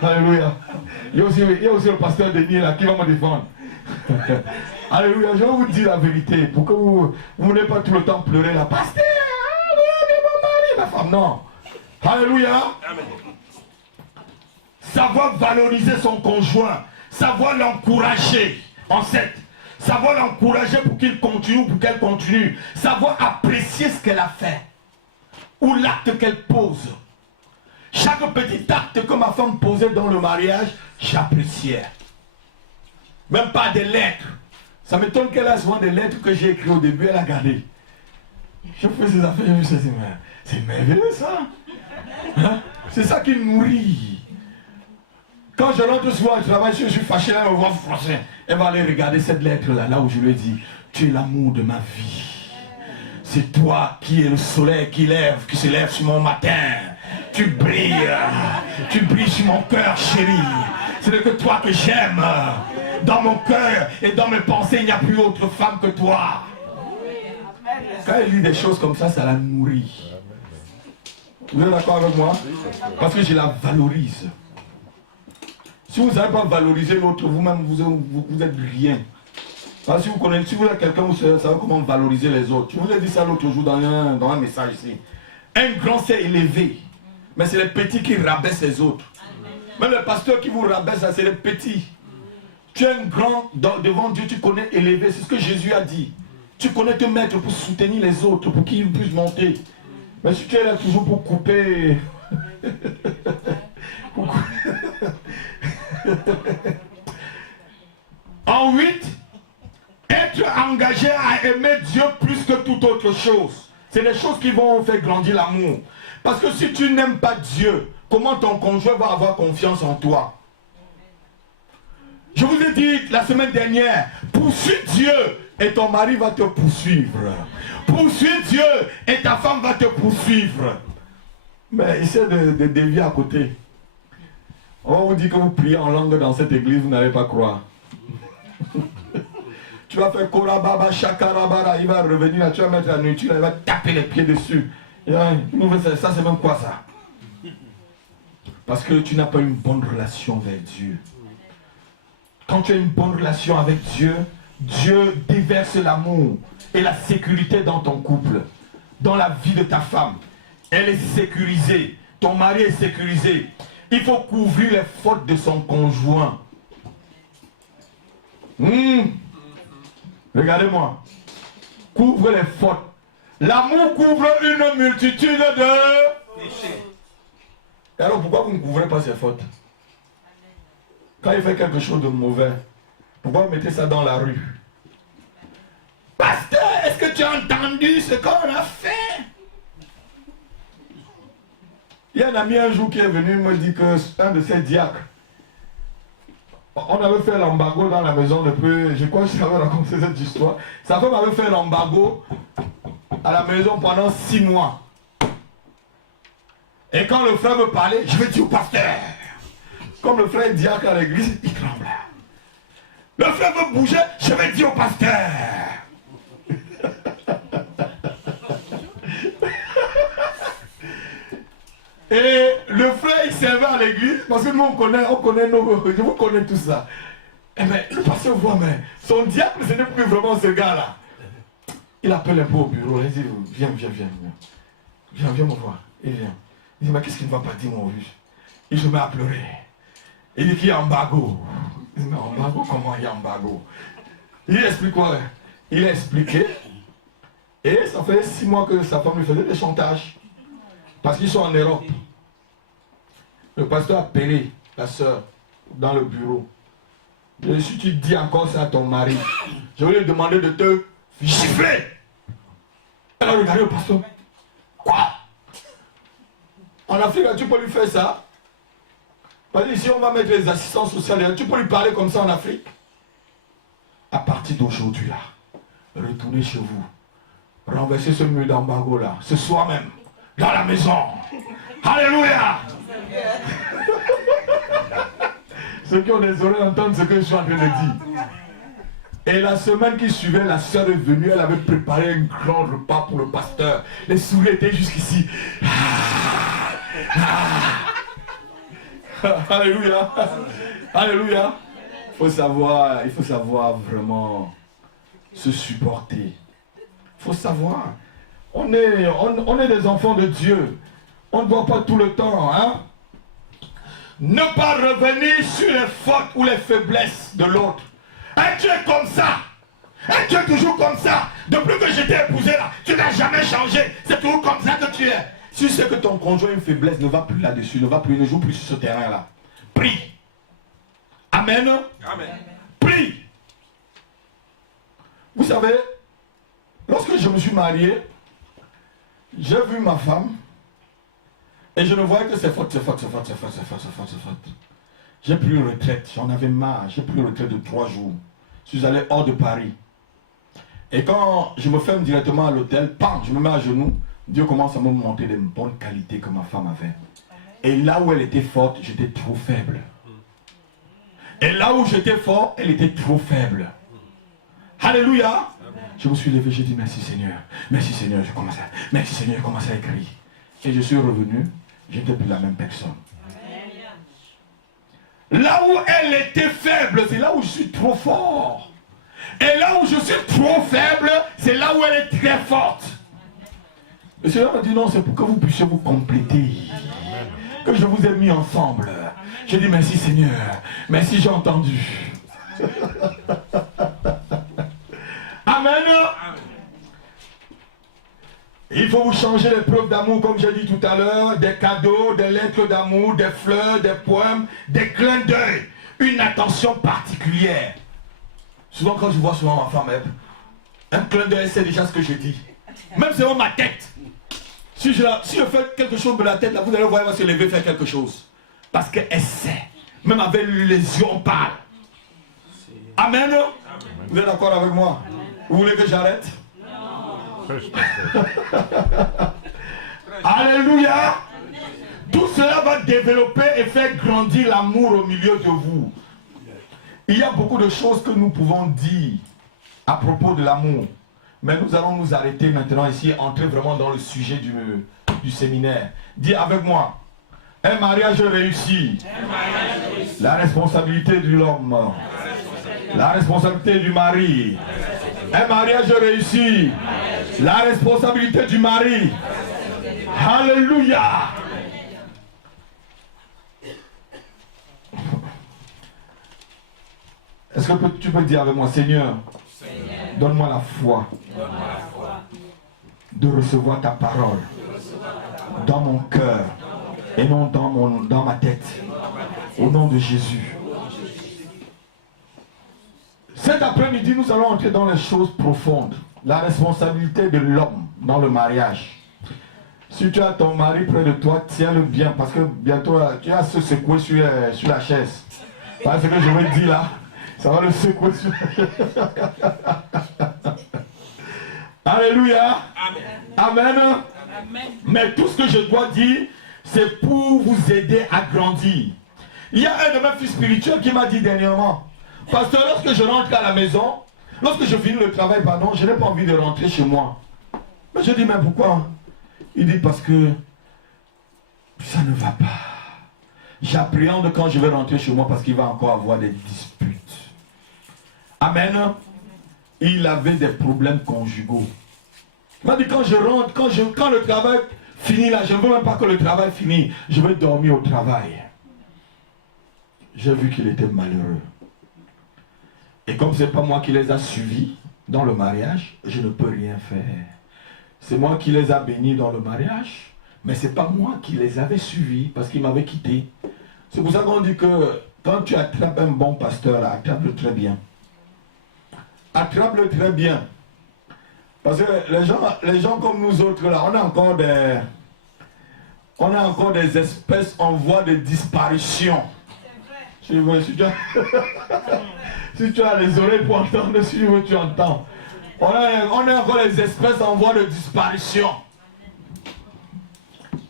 Alléluia. Il y a aussi le pasteur Denis là qui va me défendre. Alléluia. Je vais vous dire la vérité pour que vous n'ayez pas tout le temps pleurer là. Pasteur, mon mari, ma femme. Non. Alléluia. Amen. Savoir valoriser son conjoint. Savoir l'encourager. En 7. Savoir l'encourager pour qu'il continue ou pour qu'elle continue. Savoir apprécier ce qu'elle a fait. Ou l'acte qu'elle pose. Chaque petit acte que ma femme posait dans le mariage, j'appréciais. Même pas des lettres. Ça m'étonne qu'elle a souvent des lettres que j'ai écrites au début, elle a gardé. Je fais ces affaires, je me suis dit, c'est merveilleux ça. Hein? C'est ça qui nourrit. Quand je rentre souvent au travail, je suis fâché, elle me voit français. Elle va aller regarder cette lettre-là, là où je lui ai dit, tu es l'amour de ma vie. C'est toi qui es le soleil qui se lève sur mon matin. Tu brilles sur mon cœur, chérie. Ce n'est que toi que j'aime. Dans mon cœur et dans mes pensées, il n'y a plus autre femme que toi. Quand elle lit des choses comme ça, ça la nourrit. Vous êtes d'accord avec moi? Parce que je la valorise. Si vous n'avez pas valorisé l'autre, vous-même, vous êtes rien. Parce que si vous êtes quelqu'un, vous savez comment valoriser les autres. Je vous ai dit ça l'autre jour dans un message ici. Un grand s'est élevé. Mais c'est les petits qui rabaissent les autres. Même le pasteur qui vous rabaisse, c'est les petits. Tu es un grand devant Dieu, tu connais élever. C'est ce que Jésus a dit. Tu connais te mettre pour soutenir les autres, pour qu'ils puissent monter. Mais si tu es là toujours pour couper... En 8, être engagé à aimer Dieu plus que toute autre chose. C'est les choses qui vont faire grandir l'amour. Parce que si tu n'aimes pas Dieu, comment ton conjoint va avoir confiance en toi? Je vous ai dit la semaine dernière, poursuis Dieu et ton mari va te poursuivre. Poursuis Dieu et ta femme va te poursuivre. Mais essaie de dévier à côté. On va vous dire que vous priez en langue dans cette église, vous n'allez pas croire. Tu vas faire Korababa, Shakarabara, il va revenir là, tu vas mettre la nourriture, il va taper les pieds dessus. Ça c'est même quoi ça? Parce que tu n'as pas une bonne relation avec Dieu. Quand tu as une bonne relation avec Dieu, Dieu déverse l'amour et la sécurité dans ton couple, dans la vie de ta femme. Elle est sécurisée, ton mari est sécurisé. Il faut couvrir les fautes de son conjoint. Regardez-moi. Couvre les fautes. L'amour couvre une multitude de péchés. Et alors pourquoi vous ne couvrez pas ses fautes? Quand il fait quelque chose de mauvais, pourquoi vous mettez ça dans la rue? pasteur, est-ce que tu as entendu ce qu'on a fait? Il y a un ami un jour qui est venu me dire que un de ses diacres, on avait fait l'embargo dans la maison depuis, je crois que je t'avais raconté cette histoire. Sa femme avait fait l'embargo à la maison pendant 6 mois. Et quand le frère veut parler, je vais dire au pasteur. Comme le frère est diacre à l'église, il tremble. Le frère veut bouger, je vais dire au pasteur. Et le frère il servait à l'église, parce que nous on connaît je vous connais tout ça. Et bien le pasteur voit, mais son diable ce n'est plus vraiment ce gars-là. Il appelle un peu au bureau, il dit, viens me voir. Il vient. Il dit, mais qu'est-ce qu'il ne va pas dire mon vieux? Il se met à pleurer. Il dit qu'il y a embargo. Il dit, mais embargo, comment il y a embargo? Il explique quoi? Il a expliqué. Et ça fait 6 mois que sa femme lui faisait des chantages. Parce qu'ils sont en Europe. Le pasteur a appelé la soeur dans le bureau. Et si tu dis encore ça à ton mari, je vais lui demander de te gifler. Elle a regardé le pasteur. Quoi? En Afrique, tu peux lui faire ça? Parce que ici, on va mettre les assistants sociaux. Tu peux lui parler comme ça en Afrique? À partir d'aujourd'hui, là, retournez chez vous. Renversez ce mur d'embargo là, ce soir même, dans la maison. Alléluia! Ceux qui ont des oreilles entendent ce que je suis en train de dire. Et la semaine qui suivait, la soeur est venue, elle avait préparé un grand repas pour le pasteur. Les souris étaient jusqu'ici. Alléluia. Alléluia. Il faut savoir vraiment se supporter. Il faut savoir. On est des enfants de Dieu. On ne doit pas tout le temps, hein. Ne pas revenir sur les fautes ou les faiblesses de l'autre. Et tu es comme ça. Et tu es toujours comme ça. Depuis que je t'ai épousé là, tu n'as jamais changé. C'est toujours comme ça que tu es. Si tu sais que ton conjoint a une faiblesse, ne va plus là-dessus, ne joue plus sur ce terrain-là. Prie. Amen. Amen. Prie. Vous savez, lorsque je me suis marié, j'ai vu ma femme et je ne voyais que c'est faute. J'ai pris une retraite, j'en avais marre, j'ai pris une retraite de 3 jours. Je suis allé hors de Paris. Et quand je me ferme directement à l'hôtel, je me mets à genoux, Dieu commence à me montrer des bonnes qualités que ma femme avait. Et là où elle était forte, j'étais trop faible. Et là où j'étais fort, elle était trop faible. Alléluia. Je me suis levé, j'ai dit merci Seigneur. Merci Seigneur, merci Seigneur, je commençais à écrire. Et je suis revenu, je n'étais plus la même personne. Là où elle était faible, c'est là où je suis trop fort. Et là où je suis trop faible, c'est là où elle est très forte. Le Seigneur m'a dit non, c'est pour que vous puissiez vous compléter. Que je vous ai mis ensemble. J'ai dit merci Seigneur. Merci, j'ai entendu. Amen. Il faut vous changer les preuves d'amour, comme j'ai dit tout à l'heure, des cadeaux, des lettres d'amour, des fleurs, des poèmes, des clins d'œil, une attention particulière. Souvent quand je vois souvent ma femme, un clin d'œil, c'est déjà ce que je dis. Même selon ma tête. Si je fais quelque chose de la tête, là, vous allez voir, elle va se lever faire quelque chose. Parce qu'elle sait. Même avec les yeux, on parle. Amen. Vous êtes d'accord avec moi? Vous voulez que j'arrête? Alléluia. Tout cela va développer et faire grandir l'amour au milieu de vous. Il y a beaucoup de choses que nous pouvons dire à propos de l'amour. Mais nous allons nous arrêter maintenant ici, entrer vraiment dans le sujet du séminaire. Dis avec moi. Un mariage réussi. La responsabilité de l'homme. La responsabilité du mari. Un mariage réussi. La responsabilité du mari. Alléluia. Est-ce que tu peux dire avec moi, Seigneur, donne-moi la foi de recevoir ta parole dans mon cœur et non dans ma tête. Au nom de Jésus. Cet après-midi, nous allons entrer dans les choses profondes. la responsabilité de l'homme dans le mariage. Si tu as ton mari près de toi, tiens-le bien, parce que bientôt tu vas se secouer sur la chaise. Parce que je vais te dire là, ça va le secouer sur Alléluia. Amen. Amen. Mais tout ce que je dois dire, c'est pour vous aider à grandir. Il y a un de mes fils spirituels qui m'a dit dernièrement, pasteur, lorsque je rentre à la maison, lorsque je finis le travail, pardon, je n'ai pas envie de rentrer chez moi. Mais je dis, mais pourquoi? Il dit, parce que ça ne va pas. J'appréhende quand je vais rentrer chez moi parce qu'il va encore avoir des disputes. Amen. Il avait des problèmes conjugaux. Il m'a dit, quand je rentre, quand le travail finit là, je ne veux même pas que le travail finisse. Je veux dormir au travail. J'ai vu qu'il était malheureux. Et comme ce n'est pas moi qui les a suivis dans le mariage, je ne peux rien faire. C'est moi qui les a bénis dans le mariage, mais ce n'est pas moi qui les avais suivis parce qu'ils m'avaient quitté. C'est pour ça qu'on dit que quand tu attrapes un bon pasteur, attrape-le très bien. Attrape-le très bien. Parce que les gens comme nous autres, là, on a encore des espèces en voie de disparition. Si tu as les oreilles pour entendre, si tu entends. On a encore les espèces en voie de disparition.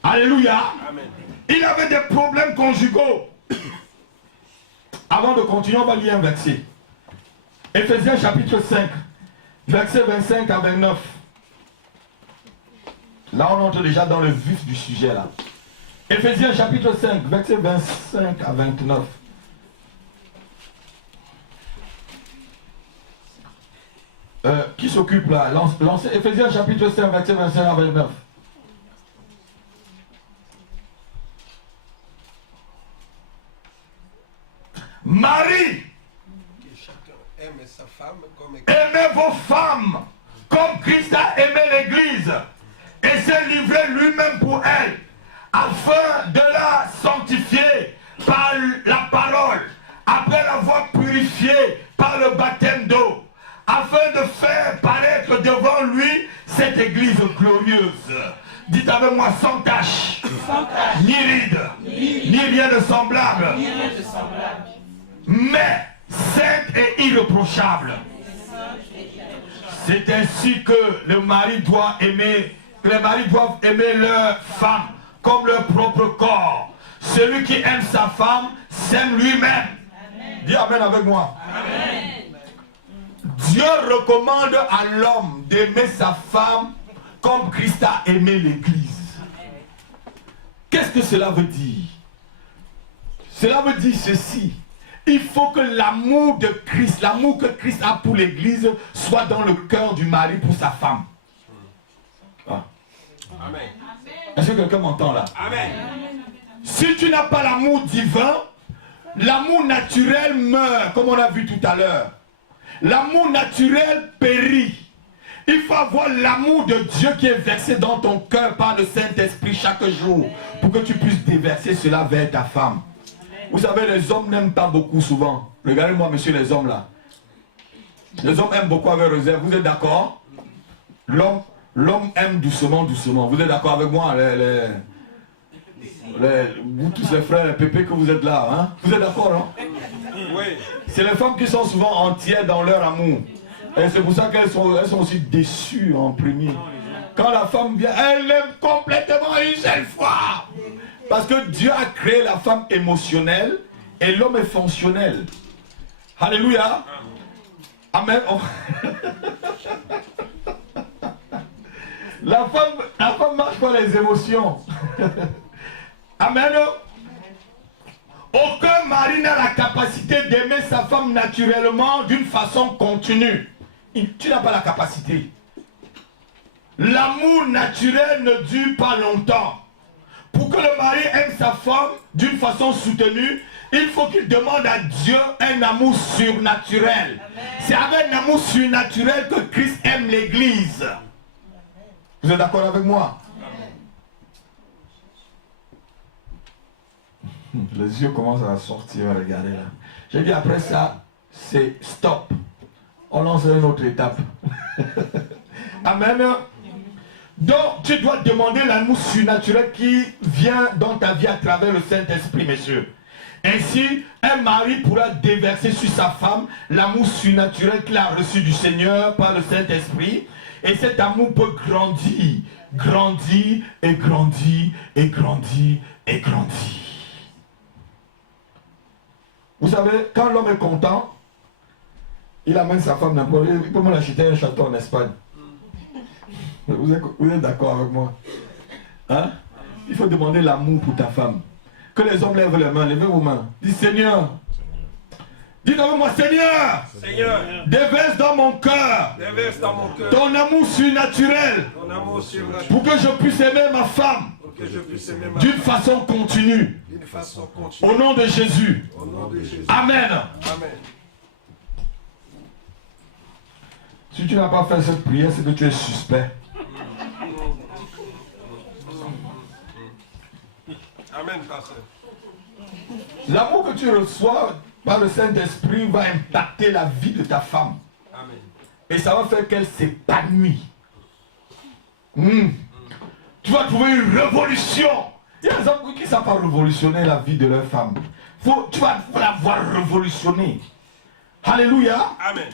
Alléluia. Amen. Il avait des problèmes conjugaux. Avant de continuer, on va lire un verset. Éphésiens chapitre 5, versets 25 à 29. Là, on entre déjà dans le vif du sujet. Là. Éphésiens chapitre 5, versets 25 à 29. Qui s'occupe là? Éphésiens chapitre 5, verset 25 à 29. Marie, aimez vos femmes comme Christ a aimé l'Église et s'est livré lui-même pour elle, afin de la sanctifier par la parole, après l'avoir purifiée par le baptême d'eau, afin de faire paraître devant lui cette Église glorieuse. Dites avec moi, sans tache, ni ride, ni rien de semblable, mais sainte et irréprochable. C'est ainsi que les maris doivent aimer leur femme comme leur propre corps. Celui qui aime sa femme s'aime lui-même. Dis amen avec moi. Amen. Dieu recommande à l'homme d'aimer sa femme comme Christ a aimé l'Église. Qu'est-ce que cela veut dire? Cela veut dire ceci. Il faut que l'amour de Christ, l'amour que Christ a pour l'Église, soit dans le cœur du mari pour sa femme. Ah. Amen. Est-ce que quelqu'un m'entend là? Amen. Si tu n'as pas l'amour divin, l'amour naturel meurt, comme on a vu tout à l'heure. L'amour naturel périt. Il faut avoir l'amour de Dieu qui est versé dans ton cœur par le Saint-Esprit chaque jour, pour que tu puisses déverser cela vers ta femme. Vous savez, les hommes n'aiment pas beaucoup souvent. Regardez-moi, messieurs les hommes là. Les hommes aiment beaucoup avec réserve. Vous êtes d'accord? L'homme aime doucement, doucement. Vous êtes d'accord avec moi? Vous tous les frères, les pépés que vous êtes là, hein? Vous êtes d'accord, non? Oui. C'est les femmes qui sont souvent entières dans leur amour. Et c'est pour ça qu'elles sont aussi déçues en premier. Quand la femme vient, elle l'aime complètement une seule fois. Parce que Dieu a créé la femme émotionnelle et l'homme est fonctionnel. Alléluia. Amen. La femme marche par les émotions. Amen. Aucun mari n'a la capacité d'aimer sa femme naturellement d'une façon continue. Tu n'as pas la capacité. L'amour naturel ne dure pas longtemps. Pour que le mari aime sa femme d'une façon soutenue, il faut qu'il demande à Dieu un amour surnaturel. C'est avec un amour surnaturel que Christ aime l'Église. Vous êtes d'accord avec moi? Les yeux commencent à sortir, regardez là. J'ai dit après ça, c'est stop. On lance une autre étape. Amen. Donc, tu dois demander l'amour surnaturel qui vient dans ta vie à travers le Saint-Esprit, messieurs. Ainsi, un mari pourra déverser sur sa femme l'amour surnaturel qu'il a reçu du Seigneur par le Saint-Esprit. Et cet amour peut grandir, grandir et grandir et grandir et grandir. Vous savez, quand l'homme est content, il amène sa femme n'importe où. Il peut même acheter un château en Espagne. Vous êtes d'accord avec moi? Hein? Il faut demander l'amour pour ta femme. Que les hommes lèvent les mains, levez vos mains. Dis Seigneur. Dites avec moi, Seigneur. Seigneur. Déverse dans mon cœur. Déverse dans mon cœur. Ton amour surnaturel. Ton amour surnaturel. Pour que je puisse aimer ma femme. D'une façon continue. Au nom de Jésus. Au nom de Jésus. Amen. Amen. Si tu n'as pas fait cette prière, c'est que tu es suspect. Amen, pasteur. L'amour que tu reçois par le Saint-Esprit va impacter la vie de ta femme. Amen. Et ça va faire qu'elle s'épanouit. Tu vas trouver une révolution. Il y a des hommes qui ne savent pas révolutionner la vie de leur femme. Tu vas la voir révolutionner. Alléluia. Amen.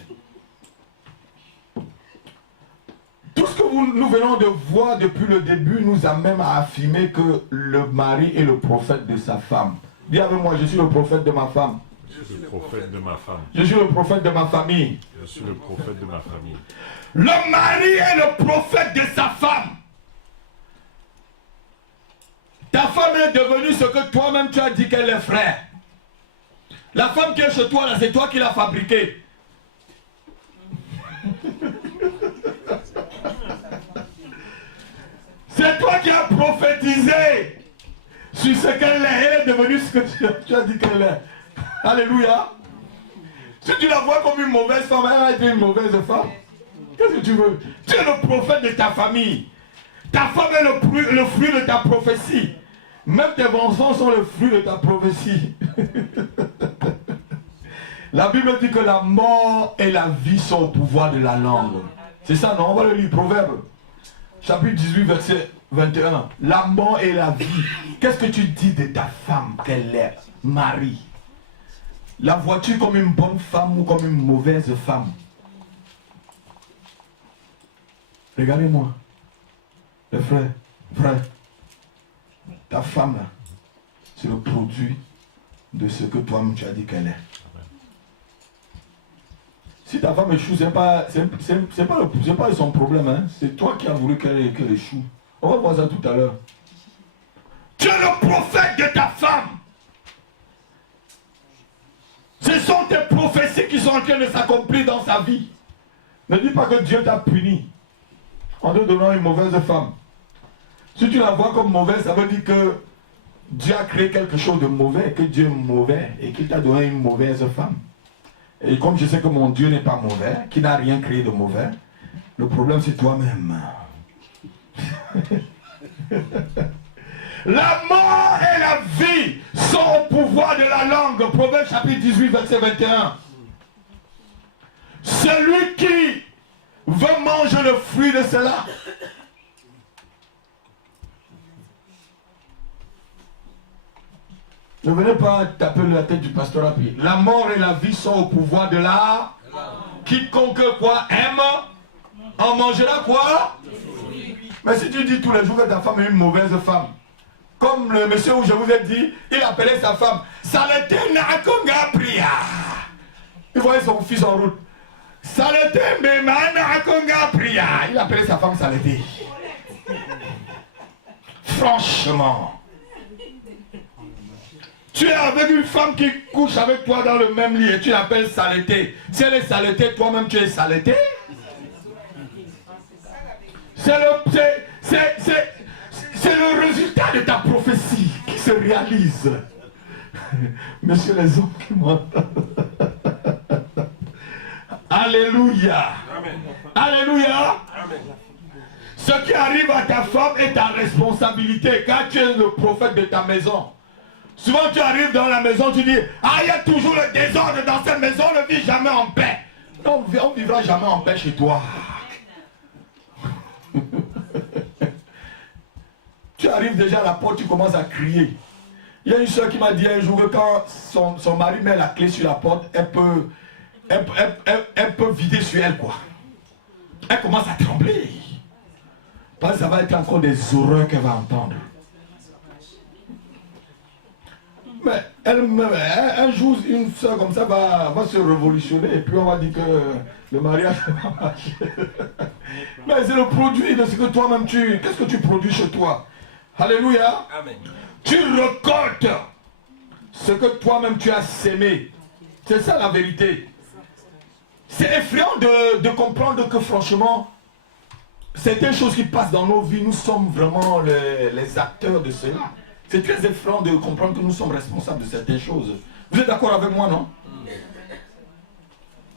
Tout ce que nous venons de voir depuis le début nous amène à affirmer que le mari est le prophète de sa femme. Dis avec moi, je suis le prophète de ma femme. Je suis le prophète de ma femme. Je suis le prophète de ma famille. Je suis le prophète de ma famille. Le mari est le prophète de sa femme. Ta femme est devenue ce que toi-même tu as dit qu'elle est, frère. La femme qui est chez toi, là, c'est toi qui l'as fabriquée. C'est toi qui as prophétisé sur ce qu'elle est. Elle est devenue ce que tu as dit qu'elle est. Alléluia. Si tu la vois comme une mauvaise femme, elle va être une mauvaise femme. Qu'est-ce que tu veux? Tu es le prophète de ta famille. Ta femme est le fruit de ta prophétie. Même tes enfants sont le fruit de ta prophétie. La Bible dit que la mort et la vie sont au pouvoir de la langue. C'est ça, non? On va le lire, Proverbe. Chapitre 18, verset 21. La mort et la vie. Qu'est-ce que tu dis de ta femme qu'elle est, Marie? La vois-tu comme une bonne femme ou comme une mauvaise femme? Regardez-moi. Les frère, ta femme là, c'est le produit de ce que toi-même tu as dit qu'elle est. Si ta femme échoue, c'est pas son problème, hein? C'est toi qui as voulu qu'elle échoue. On va voir ça tout à l'heure. Tu es le prophète de ta femme. Ce sont tes prophéties qui sont en train de s'accomplir dans sa vie. Ne dis pas que Dieu t'a puni en te donnant une mauvaise femme. Si tu la vois comme mauvaise, ça veut dire que Dieu a créé quelque chose de mauvais, que Dieu est mauvais et qu'il t'a donné une mauvaise femme. Et comme je sais que mon Dieu n'est pas mauvais, qu'il n'a rien créé de mauvais, le problème c'est toi-même. La mort et la vie sont au pouvoir de la langue. Proverbe chapitre 18, verset 21. Celui qui veut manger le fruit de cela. Ne venez pas taper la tête du pasteur à pied. La mort et la vie sont au pouvoir de la... Quiconque quoi aime, en mangera quoi? Mais si tu dis tous les jours que ta femme est une mauvaise femme, comme le monsieur où je vous ai dit, il appelait sa femme Salete Nakonga Priya. Il voyait son fils en route. Salete Mema Nakonga Priya. Il appelait sa femme Salete. Franchement. Tu es avec une femme qui couche avec toi dans le même lit et tu l'appelles saleté. Si elle est saletée, toi-même tu es saletée. C'est le résultat de ta prophétie qui se réalise. Messieurs les hommes qui m'entendent. Alléluia. Amen. Alléluia. Amen. Ce qui arrive à ta femme est ta responsabilité car tu es le prophète de ta maison. Souvent tu arrives dans la maison, tu dis, ah il y a toujours le désordre dans cette maison, on ne vit jamais en paix. Non, on ne vivra jamais en paix chez toi. Tu arrives déjà à la porte, tu commences à crier. Il y a une soeur qui m'a dit un jour que quand son mari met la clé sur la porte, elle peut vider sur elle, quoi. Elle commence à trembler. Parce que ça va être encore des horreurs qu'elle va entendre. Mais un jour, une soeur comme ça va se révolutionner et puis on va dire que le mariage va marcher. Mais c'est le produit de ce que toi-même qu'est-ce que tu produis chez toi? Alléluia. Amen. Tu récoltes ce que toi-même tu as sémé. C'est ça la vérité. C'est effrayant de comprendre que franchement, certaines choses qui passent dans nos vies, nous sommes vraiment les acteurs de cela. C'est très effrayant de comprendre que nous sommes responsables de certaines choses. Vous êtes d'accord avec moi, non?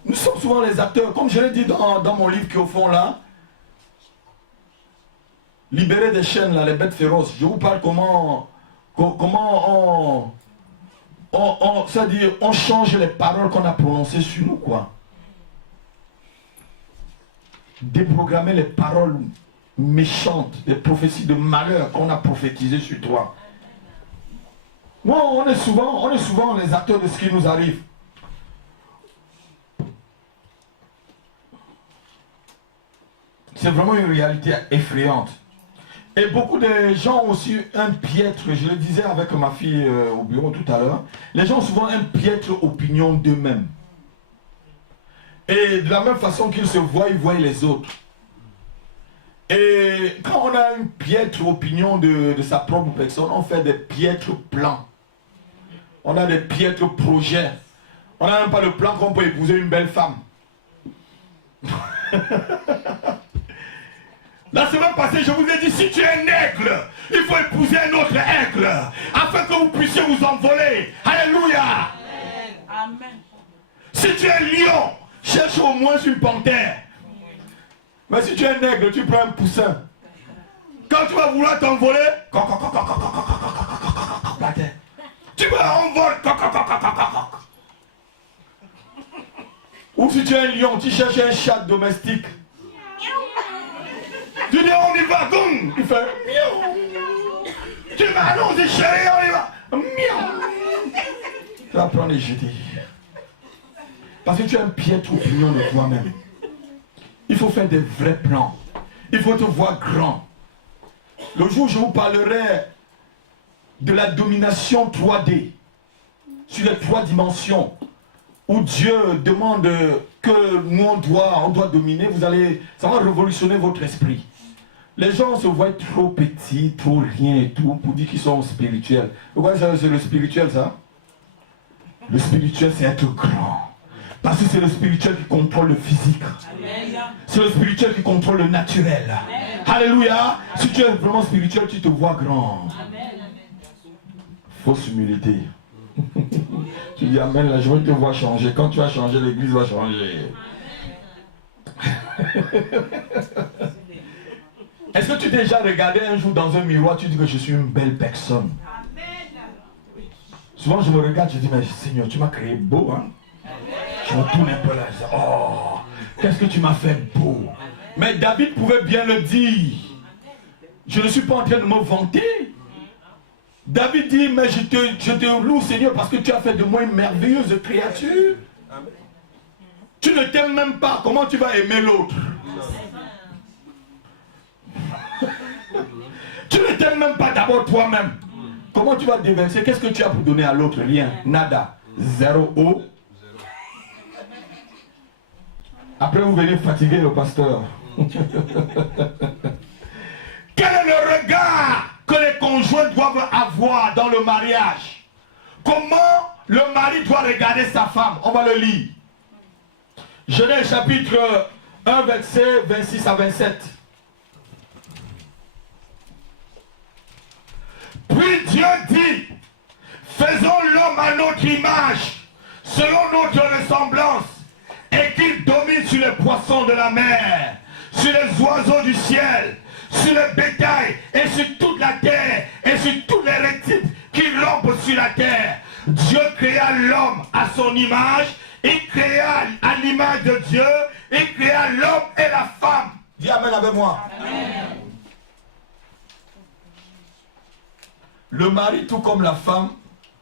Nous sommes souvent les acteurs, comme je l'ai dit dans mon livre qui est au fond là, libérer des chaînes, là, les bêtes féroces. Je vous parle comment c'est-à-dire, on change les paroles qu'on a prononcées sur nous, quoi. Déprogrammer les paroles méchantes, les prophéties de malheur qu'on a prophétisées sur toi. Moi, on est souvent les acteurs de ce qui nous arrive. C'est vraiment une réalité effrayante. Et beaucoup de gens ont aussi un piètre, je le disais avec ma fille au bureau tout à l'heure, les gens ont souvent un piètre opinion d'eux-mêmes. Et de la même façon qu'ils se voient, ils voient les autres. Et quand on a une piètre opinion de sa propre personne, on fait des piètres plans. On a des piètres projets. On n'a même pas le plan qu'on peut épouser une belle femme. La semaine passée, je vous ai dit, si tu es un aigle, il faut épouser un autre aigle, afin que vous puissiez vous envoler. Alléluia. Amen. Si tu es un lion, cherche au moins une panthère. Mais si tu es un aigle, tu prends un poussin. Quand tu vas vouloir t'envoler, tu vas envoler. Ou si tu es un lion, tu cherches un chat domestique. Tu dis on y va, goum. Il fait miaou. Tu m'annonces, chérie, on y va. Miaou. Tu vas prendre les jeter. Parce que tu as un piètre opinion de toi-même. Il faut faire des vrais plans. Il faut te voir grand. Le jour où je vous parlerai de la domination 3D, sur les 3 dimensions, où Dieu demande que nous on doit dominer, ça va révolutionner votre esprit. Les gens se voient trop petits, trop rien et tout, pour dire qu'ils sont spirituels. Vous voyez, c'est le spirituel, ça? Le spirituel, c'est être grand. Parce que c'est le spirituel qui contrôle le physique. C'est le spirituel qui contrôle le naturel. Amen. Alléluia. Si tu es vraiment spirituel, tu te vois grand. Amen. Fausse humilité. Tu dis amen, là, je veux te voir changer. Quand tu vas changer, l'église va changer. Est-ce que tu t'es déjà regardé un jour dans un miroir, tu dis que je suis une belle personne? Amen. Souvent je me regarde, je dis, mais Seigneur, tu m'as créé beau, hein? Je me tourne un peu là, je dis, oh, qu'est-ce que tu m'as fait beau? Mais David pouvait bien le dire. Je ne suis pas en train de me vanter. David dit, mais je te loue, Seigneur, parce que tu as fait de moi une merveilleuse créature. Tu ne t'aimes même pas, comment tu vas aimer l'autre? Tu ne t'aimes même pas d'abord toi-même. Comment tu vas déverser? Qu'est-ce que tu as pour donner à l'autre? Rien, nada, zéro eau. Après vous venez fatiguer le pasteur. Quel est le regard que les conjoints doivent avoir dans le mariage? Comment le mari doit regarder sa femme? On va le lire. Genèse chapitre 1, verset 26 à 27. Puis Dieu dit, faisons l'homme à notre image, selon notre ressemblance, et qu'il domine sur les poissons de la mer, sur les oiseaux du ciel, sur le bétail, et sur toute la terre, et sur tous les reptiles qui rampent sur la terre. Dieu créa l'homme à son image, il créa à l'image de Dieu, il créa l'homme et la femme. Dis amen avec moi. Amen. Le mari, tout comme la femme,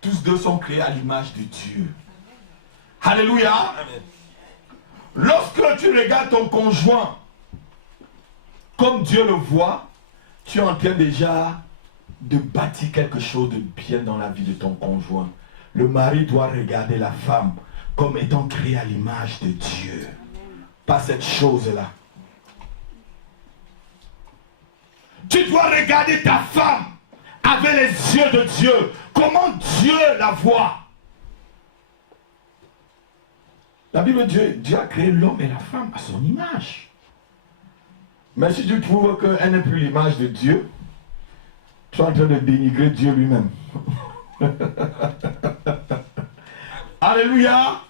tous deux sont créés à l'image de Dieu. Alléluia. Amen. Lorsque tu regardes ton conjoint comme Dieu le voit, tu es en train déjà de bâtir quelque chose de bien dans la vie de ton conjoint. Le mari doit regarder la femme comme étant créée à l'image de Dieu. Pas cette chose-là. Tu dois regarder ta femme avec les yeux de Dieu. Comment Dieu la voit. La Bible dit Dieu a créé l'homme et la femme à son image. Mais si tu trouves qu'elle n'est plus l'image de Dieu, tu es en train de dénigrer Dieu lui-même. Alléluia.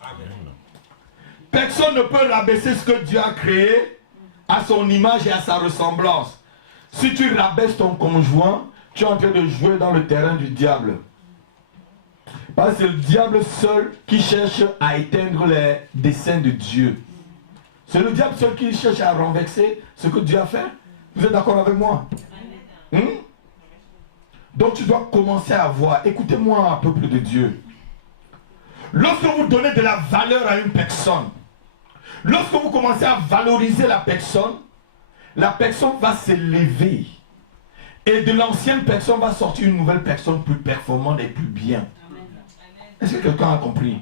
Personne ne peut rabaisser ce que Dieu a créé à son image et à sa ressemblance. Si tu rabaisses ton conjoint, tu es en train de jouer dans le terrain du diable. Parce que c'est le diable seul qui cherche à éteindre les desseins de Dieu. C'est le diable seul qui cherche à renverser ce que Dieu a fait. Vous êtes d'accord avec moi? Donc tu dois commencer à voir. Écoutez-moi, peuple de Dieu. Lorsque vous donnez de la valeur à une personne, lorsque vous commencez à valoriser la personne va s'élever. Et de l'ancienne personne va sortir une nouvelle personne plus performante et plus bien. Est-ce que quelqu'un a compris?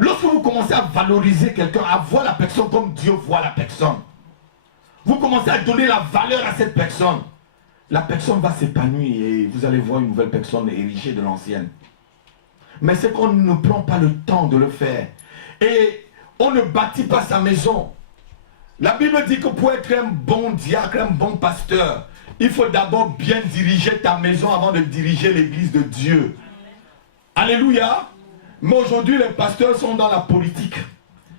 Lorsque vous commencez à valoriser quelqu'un, à voir la personne comme Dieu voit la personne, vous commencez à donner la valeur à cette personne, la personne va s'épanouir et vous allez voir une nouvelle personne érigée de l'ancienne. Mais c'est qu'on ne prend pas le temps de le faire. Et on ne bâtit pas sa maison. La Bible dit que pour être un bon diacre, un bon pasteur, il faut d'abord bien diriger ta maison avant de diriger l'église de Dieu. Alléluia. Mais aujourd'hui, les pasteurs sont dans la politique.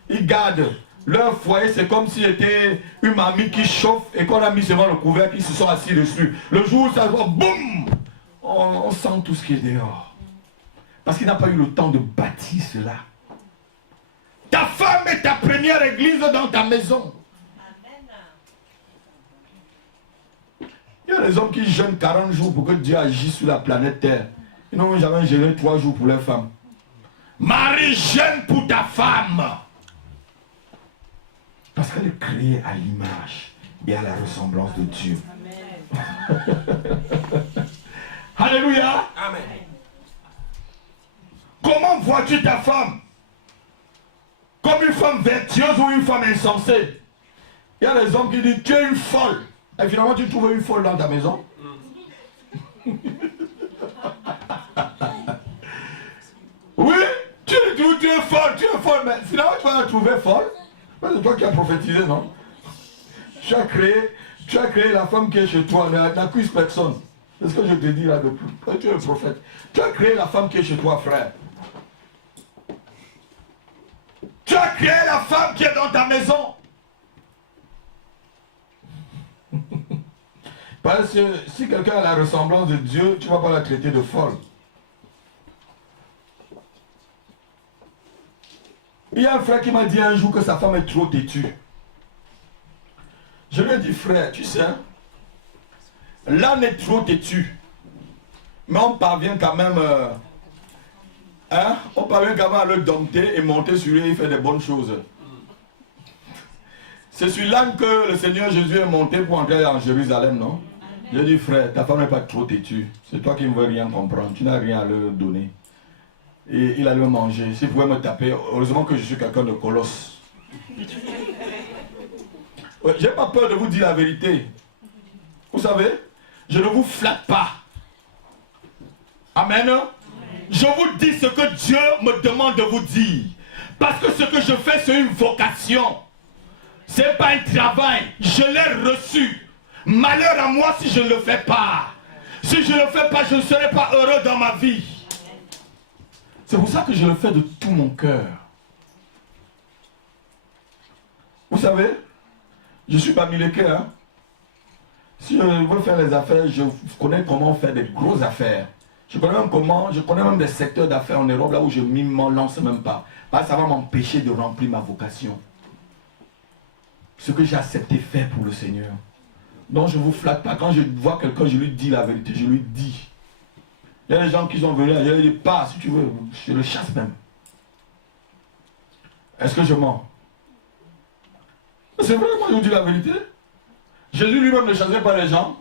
Ils gardent leur foyer, c'est comme si c'était une mamie qui chauffe et qu'on a mis seulement le couvercle, ils se sont assis dessus. Le jour où ça va, boum, on sent tout ce qui est dehors. Parce qu'il n'a pas eu le temps de bâtir cela. Ta femme est ta première église dans ta maison. Il y a des hommes qui jeûnent 40 jours pour que Dieu agisse sur la planète Terre. Ils n'ont jamais jeûné 3 jours pour les femmes. Marie, jeûne pour ta femme. Parce qu'elle est créée à l'image et à la ressemblance de Dieu. Alléluia. Amen. Comment vois-tu ta femme? Comme une femme vertueuse ou une femme insensée? Il y a des hommes qui disent tu es une folle. Et finalement tu trouves une folle dans ta maison. Oui, tu es folle, mais finalement tu vas la trouver folle. C'est toi qui as prophétisé, non? Tu as créé la femme qui est chez toi, n'accuse personne. C'est ce que je te dis là depuis. Tu es un prophète. Tu as créé la femme qui est chez toi, frère. Tu as créé la femme qui est dans ta maison. Parce que si quelqu'un a la ressemblance de Dieu, tu ne vas pas la traiter de folle. Il y a un frère qui m'a dit un jour que sa femme est trop têtue. Je lui ai dit, frère, tu sais, l'âne est trop têtu. Mais on parvient quand même, on parvient quand même à le dompter et monter sur lui et faire des bonnes choses. C'est sur l'âne que le Seigneur Jésus est monté pour entrer en Jérusalem, non? J'ai dit, frère, ta femme n'est pas trop têtue. C'est toi qui ne veux rien comprendre. Tu n'as rien à leur donner. Et il allait me manger. S'il pouvait me taper, heureusement que je suis quelqu'un de colosse. Ouais, j'ai pas peur de vous dire la vérité. Vous savez, je ne vous flatte pas. Amen. Je vous dis ce que Dieu me demande de vous dire. Parce que ce que je fais, c'est une vocation. Ce n'est pas un travail. Je l'ai reçu. Malheur à moi si je ne le fais pas. Si je ne le fais pas, je ne serai pas heureux dans ma vie. C'est pour ça que je le fais de tout mon cœur. Vous savez, je suis bamileke, hein. Si je veux faire les affaires, je connais comment faire des grosses affaires. Je connais même des secteurs d'affaires en Europe là où je ne m'en lance même pas. Parce que ça va m'empêcher de remplir ma vocation. Ce que j'ai accepté faire pour le Seigneur. Donc je ne vous flatte pas. Quand je vois quelqu'un, je lui dis la vérité, je lui dis. Il y a des gens qui sont venus, il y a des pas, si tu veux, je le chasse même. Est-ce que je mens? C'est vrai, moi je vous dis la vérité. Jésus lui-même ne chassait pas les gens.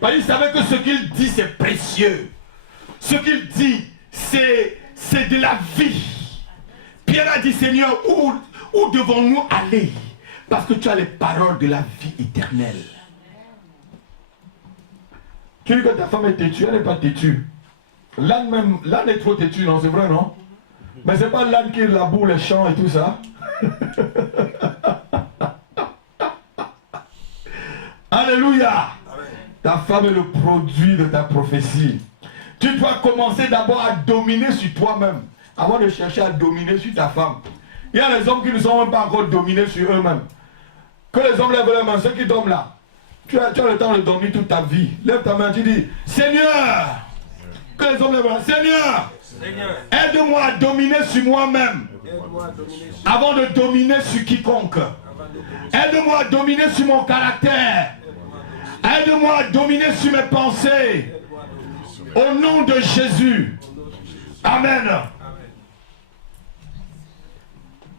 Parce qu'il savait que ce qu'il dit c'est précieux. Ce qu'il dit c'est de la vie. Pierre a dit, Seigneur, où devons-nous aller? Parce que tu as les paroles de la vie éternelle. Tu dis que ta femme est têtue, elle n'est pas têtue. L'âne est trop têtu, non? C'est vrai, non? Mais c'est pas l'âne qui laboure les champs et tout ça. Alléluia. Ta femme est le produit de ta prophétie. Tu dois commencer d'abord à dominer sur toi-même avant de chercher à dominer sur ta femme. Il y a les hommes qui ne sont même pas encore dominés sur eux-mêmes. Que les hommes lèvent les mains, ceux qui dorment là. Tu as le temps de dormir toute ta vie. Lève ta main, tu dis, Seigneur. Que les hommes lèvent les mains, Seigneur. Aide-moi à dominer sur moi-même avant de dominer sur quiconque. Aide-moi à dominer sur mon caractère. Aide-moi à dominer sur mes pensées. Au nom de Jésus. Amen.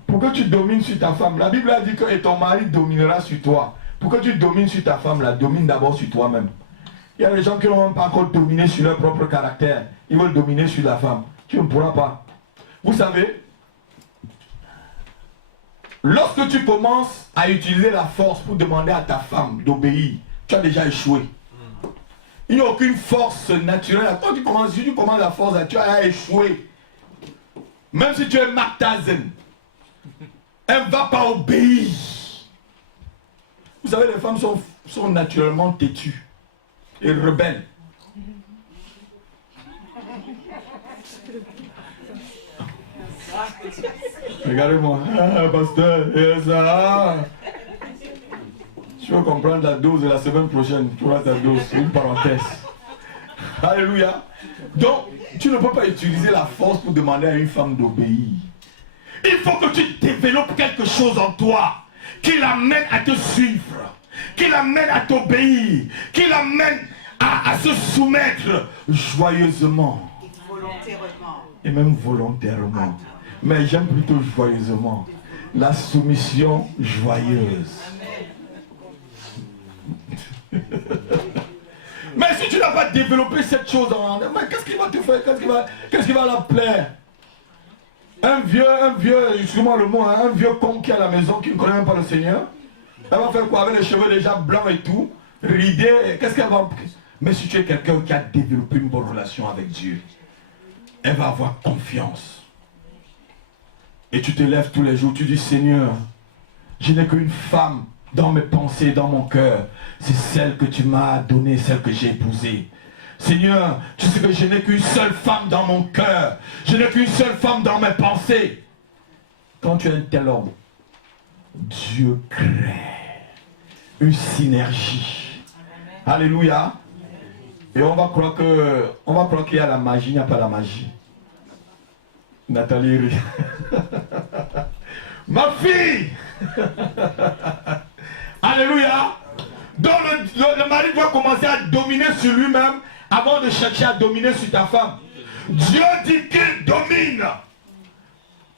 Pour que tu domines sur ta femme, la Bible a dit que et ton mari dominera sur toi. Pour que tu domines sur ta femme, la domine d'abord sur toi-même. Il y a des gens qui n'ont même pas encore dominé sur leur propre caractère. Ils veulent dominer sur la femme. Tu ne pourras pas. Vous savez, lorsque tu commences à utiliser la force pour demander à ta femme d'obéir, tu as déjà échoué. Il n'y a aucune force naturelle. Quand tu commences, si tu commences la force, tu as échoué. Même si tu es Mark Tazen, elle ne va pas obéir. Vous savez, les femmes sont naturellement têtues et rebelles. Regardez-moi, pasteur, tu veux comprendre la dose de la semaine prochaine, tu auras ta dose, une parenthèse. Alléluia. Donc, tu ne peux pas utiliser la force pour demander à une femme d'obéir. Il faut que tu développes quelque chose en toi qui l'amène à te suivre, qui l'amène à t'obéir, qui l'amène à se soumettre joyeusement. Et même volontairement. Mais j'aime plutôt joyeusement. La soumission joyeuse. Mais si tu n'as pas développé cette chose en elle, qu'est-ce qu'il va te faire? Qu'est-ce qui va la plaire? Un vieux, excuse-moi le mot, un vieux con qui est à la maison, qui ne connaît même pas le Seigneur, elle va faire quoi avec les cheveux déjà blancs et tout, ridés, qu'est-ce qu'elle va... Mais si tu es quelqu'un qui a développé une bonne relation avec Dieu, elle va avoir confiance. Et tu te lèves tous les jours, tu dis, Seigneur, je n'ai qu'une femme dans mes pensées, dans mon cœur. C'est celle que tu m'as donnée, celle que j'ai épousée. Seigneur, tu sais que je n'ai qu'une seule femme dans mon cœur. Je n'ai qu'une seule femme dans mes pensées. Quand tu es un tel homme, Dieu crée une synergie. Alléluia. Et on va croire qu'il y a la magie, il n'y a pas la magie. Nathalie rit. Ma fille. Alléluia. Donc le mari doit commencer à dominer sur lui-même avant de chercher à dominer sur ta femme. Dieu dit qu'il domine.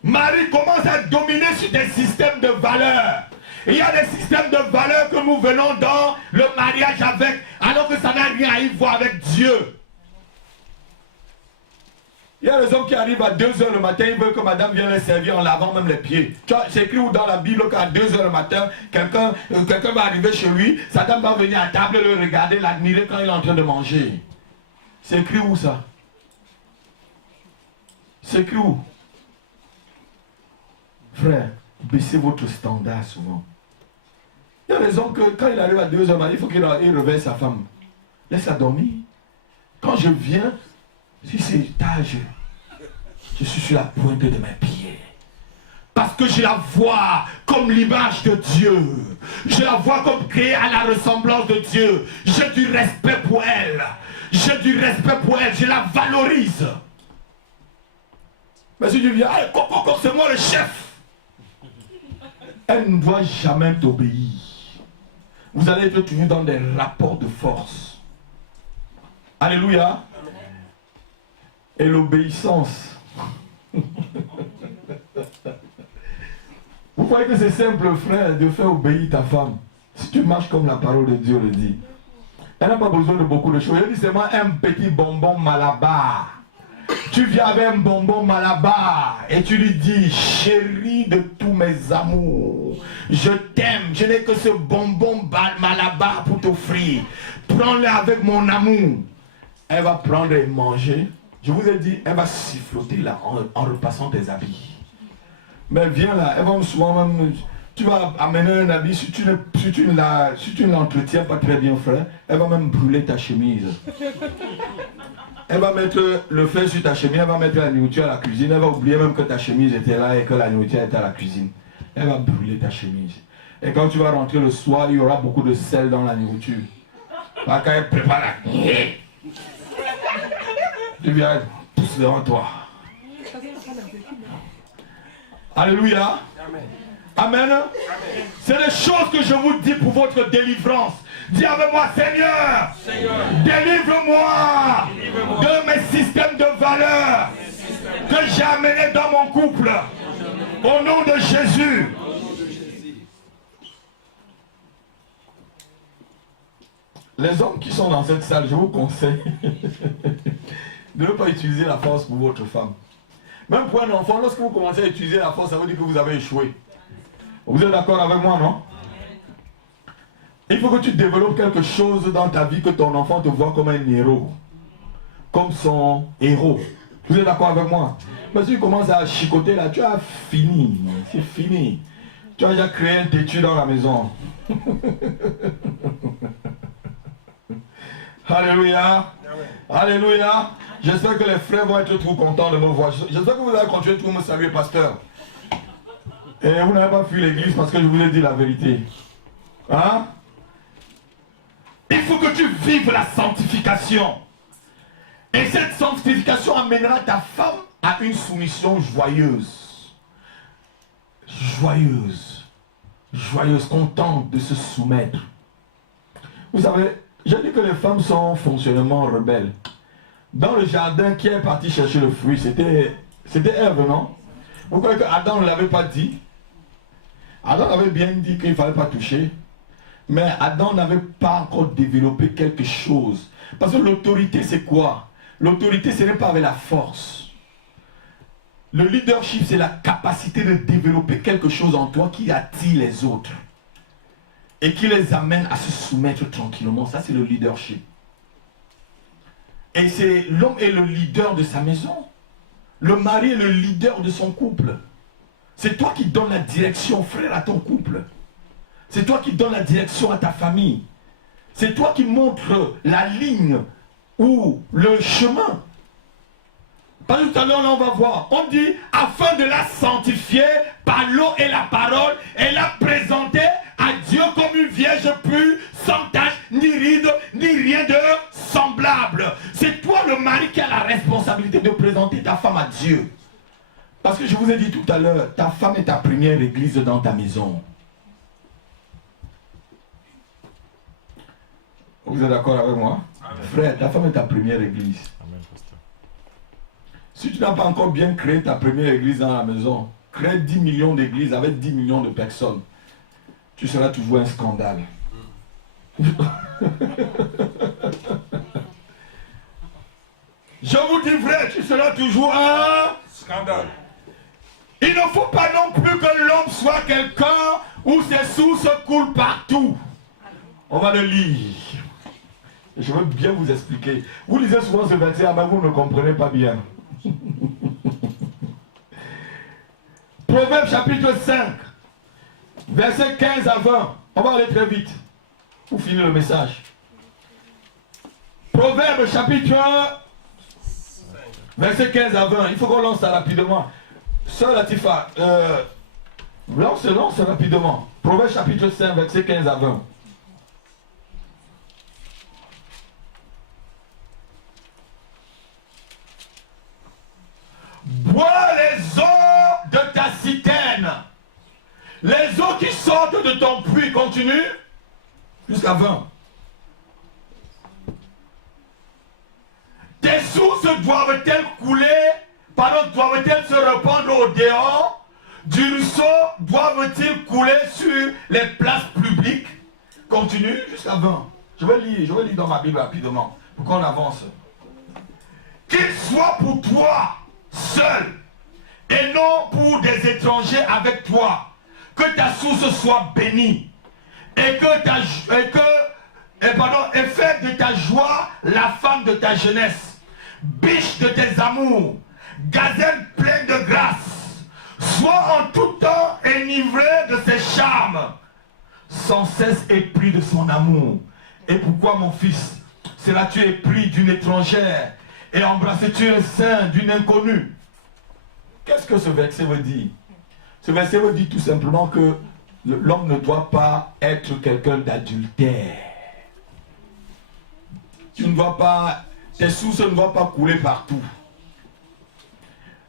Marie commence à dominer sur des systèmes de valeurs. Il y a des systèmes de valeurs que nous venons dans le mariage avec, alors que ça n'a rien à y voir avec Dieu. Il y a des hommes qui arrivent à 2 h le matin, ils veulent que madame vienne les servir en lavant même les pieds. Tu vois, c'est écrit où dans la Bible qu'à 2 h le matin, quelqu'un va arriver chez lui, sa dame va venir à table, le regarder, l'admirer quand il est en train de manger. C'est écrit où ça? C'est écrit où? Frère, baissez votre standard souvent. Il y a des hommes que quand il arrive à 2 h, il faut qu'il réveille sa femme. Laisse-la dormir. Quand je viens, si c'est tard, je suis sur la pointe de mes pieds. Parce que je la vois comme l'image de Dieu. Je la vois comme créée à la ressemblance de Dieu. J'ai du respect pour elle. J'ai du respect pour elle. Je la valorise. Mais si tu viens, c'est moi le chef. Elle ne doit jamais t'obéir. Vous allez être toujours dans des rapports de force. Alléluia. Et l'obéissance. Vous croyez que c'est simple, frère, de faire obéir ta femme? Si tu marches comme la parole de Dieu le dit, elle n'a pas besoin de beaucoup de choses. Elle dit seulement un petit bonbon Malabar. Tu viens avec un bonbon Malabar et tu lui dis, chérie de tous mes amours, je t'aime, je n'ai que ce bonbon Malabar pour t'offrir. Prends-le avec mon amour. Elle va prendre et manger. Je vous ai dit, elle va siffloter là en repassant tes habits. Mais viens là, elle va souvent même... Tu vas amener un habit, si tu ne l'entretiens pas très bien, frère, elle va même brûler ta chemise. Elle va mettre le feu sur ta chemise, elle va mettre la nourriture à la cuisine, elle va oublier même que ta chemise était là et que la nourriture était à la cuisine. Elle va brûler ta chemise. Et quand tu vas rentrer le soir, il y aura beaucoup de sel dans la nourriture. Quand elle prépare la... Tu viens, pousse devant toi. Alléluia. Amen. C'est les choses que je vous dis pour votre délivrance. Dis avec moi, Seigneur, délivre-moi de mes systèmes de valeurs que j'ai amenés dans mon couple. Au nom de Jésus. Les hommes qui sont dans cette salle, je vous conseille de ne pas utiliser la force pour votre femme. Même pour un enfant, lorsque vous commencez à utiliser la force, ça veut dire que vous avez échoué. Vous êtes d'accord avec moi, non? Il faut que tu développes quelque chose dans ta vie, que ton enfant te voit comme un héros. Comme son héros. Vous êtes d'accord avec moi? Mais si tu commences à chicoter là, tu as fini. C'est fini. Tu as déjà créé un têtu dans la maison. Alléluia. Alléluia. J'espère que les frères vont être trop contents de me voir. J'espère que vous allez continuer de me saluer, pasteur. Et vous n'avez pas fui l'église parce que je vous ai dit la vérité. Hein? Il faut que tu vives la sanctification. Et cette sanctification amènera ta femme à une soumission joyeuse. Joyeuse. Joyeuse, contente de se soumettre. Vous savez, j'ai dit que les femmes sont fonctionnellement rebelles. Dans le jardin, qui est parti chercher le fruit? C'était Ève, non? Vous croyez qu'Adam ne l'avait pas dit? Adam avait bien dit qu'il ne fallait pas toucher. Mais Adam n'avait pas encore développé quelque chose. Parce que l'autorité, c'est quoi? L'autorité, ce n'est pas avec la force. Le leadership, c'est la capacité de développer quelque chose en toi qui attire les autres. Et qui les amène à se soumettre tranquillement. Ça, c'est le leadership. Et c'est l'homme est le leader de sa maison. Le mari est le leader de son couple. C'est toi qui donnes la direction, frère, à ton couple. C'est toi qui donnes la direction à ta famille. C'est toi qui montres la ligne ou le chemin. Parce que tout à l'heure, là, on va voir. On dit, afin de la sanctifier par l'eau et la parole, et la présenter à Dieu comme une vierge pure, sans tache, ni ride, ni rien de semblable. C'est toi, le mari, qui a la responsabilité de présenter ta femme à Dieu. Parce que je vous ai dit tout à l'heure, ta femme est ta première église dans ta maison. Vous êtes d'accord avec moi? Amen. Frère, ta femme est ta première église. Amen, pasteur. Si tu n'as pas encore bien créé ta première église dans la maison, crée 10 millions d'églises avec 10 millions de personnes. Tu seras toujours un scandale. Je vous dis vrai, tu seras toujours un scandale. Il ne faut pas non plus que l'homme soit quelqu'un où ses sources coulent partout. On va le lire. Je veux bien vous expliquer. Vous lisez souvent ce verset, mais vous ne comprenez pas bien. Proverbe chapitre 5, verset 15 à 20. On va aller très vite pour finir le message. Proverbe chapitre verset 15 à 20. Il faut qu'on lance ça rapidement. Sœur Latifa, lance rapidement. Proverbe chapitre 5, verset 15 à 20. Bois les eaux de ta citerne. Les eaux qui sortent de ton puits, continue jusqu'à 20. sources doivent-elles couler, doivent-elles se répandre au dehors du ruisseau, doivent-ils couler sur les places publiques? Continue jusqu'à 20. Je vais lire dans ma Bible rapidement pour qu'on avance. Qu'il soit pour toi seul et non pour des étrangers avec toi. Que ta source soit bénie et fais de ta joie la femme de ta jeunesse, biche de tes amours, gazelle pleine de grâce. Sois en tout temps enivré de ses charmes, sans cesse épris de son amour. Et pourquoi, mon fils, cela tu es pris d'une étrangère et embrasses-tu le sein d'une inconnue? Qu'est-ce que ce verset veut dire? Ce verset veut dire tout simplement que l'homme ne doit pas être quelqu'un d'adultère. Tes sources ne doivent pas couler partout.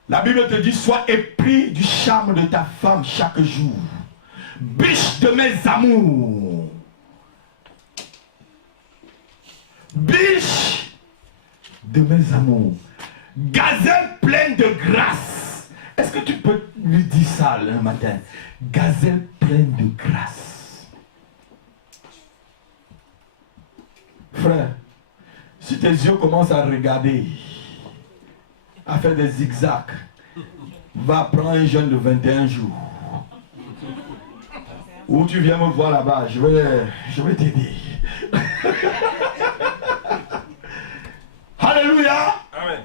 La Bible te dit, sois épris du charme de ta femme chaque jour. Biche de mes amours. Biche de mes amours. Gazelle pleine de grâce. Est-ce que tu peux lui dire ça le matin? Gazelle pleine de grâce. Frère, si tes yeux commencent à regarder, à faire des zigzags, va prendre un jeûne de 21 jours. Ou tu viens me voir là-bas, je vais t'aider. Alléluia. Amen.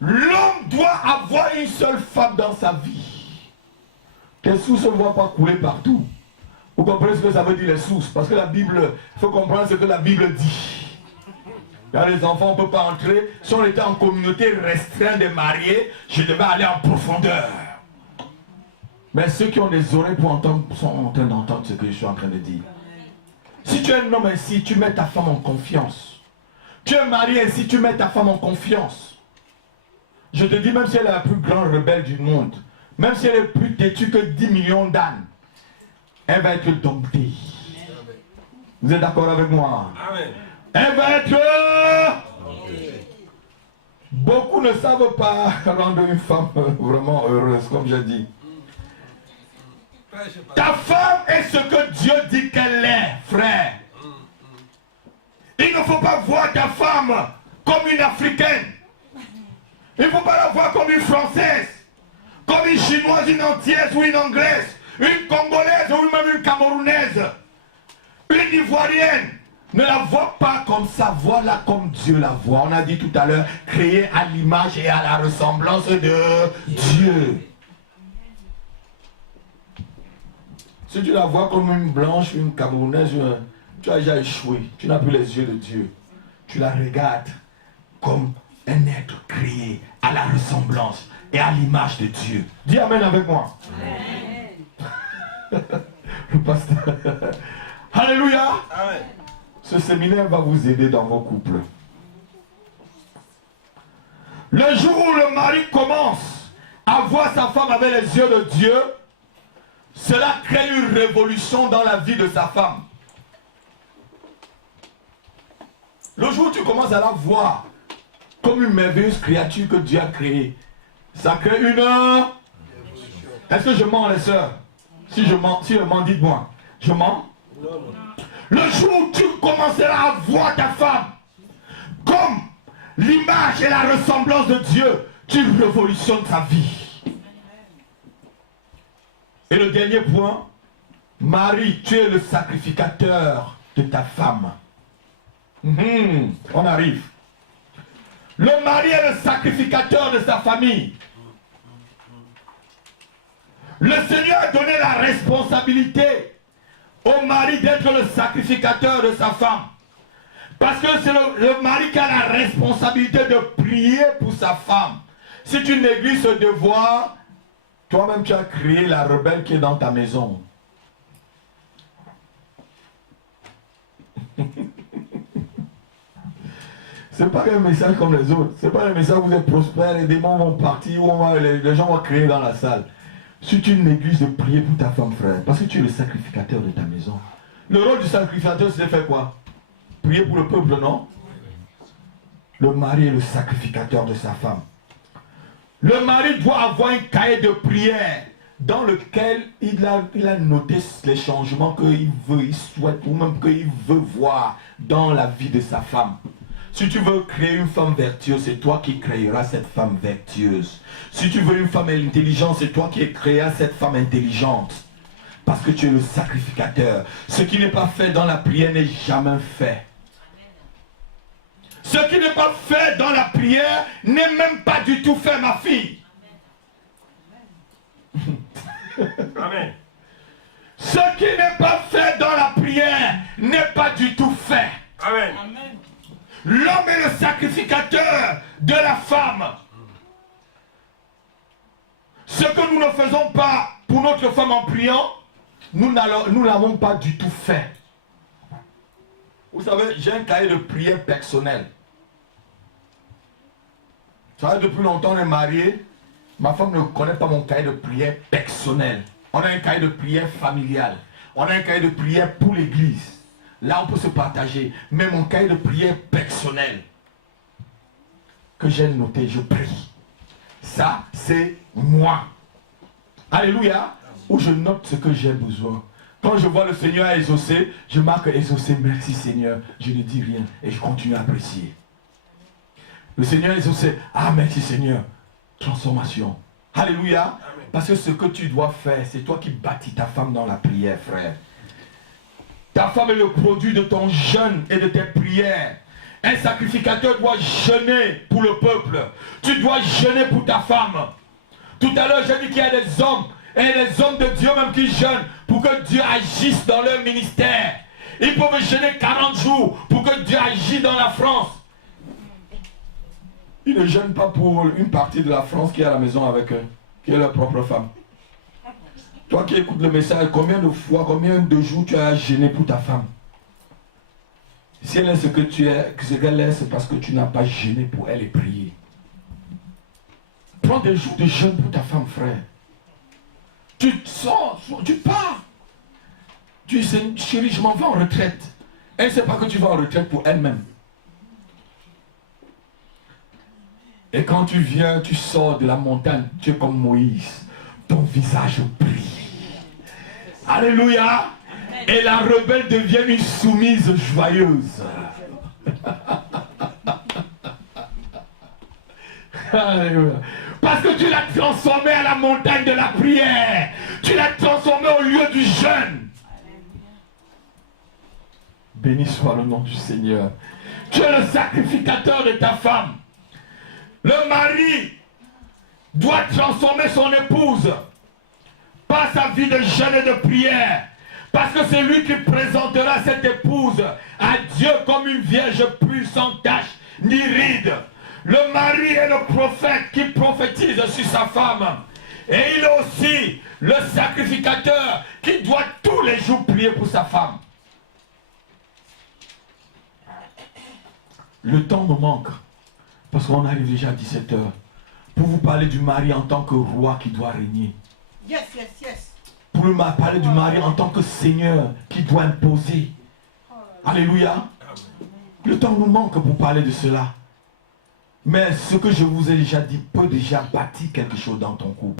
L'homme doit avoir une seule femme dans sa vie. Tes sources ne vont pas couler partout. Vous comprenez ce que ça veut dire les sources? Parce que la Bible, il faut comprendre ce que la Bible dit. Là, les enfants, on ne peut pas entrer. Si on était en communauté restreinte des mariés, je devais aller en profondeur. Mais ceux qui ont des oreilles pour entendre sont en train d'entendre ce que je suis en train de dire. Si tu es un homme ainsi, tu mets ta femme en confiance. Tu es marié ainsi, tu mets ta femme en confiance. Je te dis, même si elle est la plus grande rebelle du monde, même si elle est plus têtue que 10 millions d'ânes, elle va être domptée. Vous êtes d'accord avec moi? Amen. Elle va être... Beaucoup ne savent pas rendre une femme vraiment heureuse, comme je dis. Ta femme est ce que Dieu dit qu'elle est, frère. Il ne faut pas voir ta femme comme une Africaine. Il ne faut pas la voir comme une Française, comme une Chinoise, une Antillaise ou une Anglaise, une Congolaise ou même une Camerounaise, une Ivoirienne. Ne la vois pas comme ça, vois-la comme Dieu la voit. On a dit tout à l'heure, créée à l'image et à la ressemblance de Dieu. Si tu la vois comme une blanche, une Camerounaise, tu as déjà échoué. Tu n'as plus les yeux de Dieu. Tu la regardes comme un être créé à la ressemblance et à l'image de Dieu. Dis Amen avec moi. Amen. Le pasteur. Alléluia. Amen. Ce séminaire va vous aider dans vos couples. Le jour où le mari commence à voir sa femme avec les yeux de Dieu, cela crée une révolution dans la vie de sa femme. Le jour où tu commences à la voir comme une merveilleuse créature que Dieu a créée, ça crée une... Est-ce que je mens, les sœurs? Si je mens, dites-moi. Je mens? Non. Le jour où tu commenceras à voir ta femme comme l'image et la ressemblance de Dieu, tu révolutionnes ta vie. Et le dernier point, Marie, tu es le sacrificateur de ta femme. On arrive. Le mari est le sacrificateur de sa famille. Le Seigneur a donné la responsabilité au mari d'être le sacrificateur de sa femme. Parce que c'est le mari qui a la responsabilité de prier pour sa femme. Si tu négliges ce devoir, toi-même tu as créé la rebelle qui est dans ta maison. C'est pas un message comme les autres. C'est pas un message où vous êtes prospère, les démons vont partir, où les gens vont crier dans la salle. Si tu négliges de prier pour ta femme, frère, parce que tu es le sacrificateur de ta maison. Le rôle du sacrificateur, c'est de faire quoi? Prier pour le peuple, non? Le mari est le sacrificateur de sa femme. Le mari doit avoir un cahier de prière dans lequel il a noté les changements qu'il veut, il souhaite ou même qu'il veut voir dans la vie de sa femme. Si tu veux créer une femme vertueuse, c'est toi qui créeras cette femme vertueuse. Si tu veux une femme intelligente, c'est toi qui créeras cette femme intelligente. Parce que tu es le sacrificateur. Ce qui n'est pas fait dans la prière n'est jamais fait. Ce qui n'est pas fait dans la prière n'est même pas du tout fait, ma fille. Amen. Ce qui n'est pas fait dans la prière n'est pas du tout fait. Amen. L'homme est le sacrificateur de la femme. Ce que nous ne faisons pas pour notre femme en priant, nous ne l'avons pas du tout fait. Vous savez, j'ai un cahier de prière personnel. Vous savez, depuis longtemps on est mariés. Ma femme ne connaît pas mon cahier de prière personnel. On a un cahier de prière familial. On a un cahier de prière pour l'église. Là, on peut se partager. Mais mon cahier de prière personnel, que j'ai noté, je prie. Ça, c'est moi. Alléluia. Où je note ce que j'ai besoin. Quand je vois le Seigneur a exaucé, je marque exaucé, merci Seigneur. Je ne dis rien et je continue à apprécier. Le Seigneur a exaucé, ah merci Seigneur. Transformation. Alléluia. Parce que ce que tu dois faire, c'est toi qui bâtis ta femme dans la prière, frère. Ta femme est le produit de ton jeûne et de tes prières. Un sacrificateur doit jeûner pour le peuple. Tu dois jeûner pour ta femme. Tout à l'heure, j'ai dit qu'il y a des hommes et des hommes de Dieu même qui jeûnent pour que Dieu agisse dans leur ministère. Ils peuvent jeûner 40 jours pour que Dieu agisse dans la France. Ils ne jeûnent pas pour une partie de la France qui est à la maison avec eux, qui est leur propre femme. Toi qui écoutes le message, combien de fois, combien de jours tu as jeûné pour ta femme? Si elle est ce que tu es, ce qu'elle est, c'est parce que tu n'as pas jeûné pour elle et prié. Prends des jours de jeûne pour ta femme, frère. Tu sors, tu pars. Tu dis, chérie, je m'en vais en retraite. Elle ne sait pas que tu vas en retraite pour elle-même. Et quand tu viens, tu sors de la montagne, tu es comme Moïse. Ton visage brille. Alléluia. Et la rebelle devient une soumise joyeuse. Alléluia. Parce que tu l'as transformé à la montagne de la prière. Tu l'as transformé au lieu du jeûne. Béni soit le nom du Seigneur. Tu es le sacrificateur de ta femme. Le mari doit transformer son épouse par sa vie de jeûne et de prière. Parce que c'est lui qui présentera cette épouse à Dieu comme une vierge pure sans tache ni ride. Le mari est le prophète qui prophétise sur sa femme. Et il est aussi le sacrificateur qui doit tous les jours prier pour sa femme. Le temps me manque. Parce qu'on arrive déjà à 17h. Pour vous parler du mari en tant que roi qui doit régner. Yes, yes, yes. Pour parler du mari en tant que seigneur qui doit imposer. Alléluia. Le temps nous manque pour parler de cela. Mais ce que je vous ai déjà dit peut déjà bâtir quelque chose dans ton couple.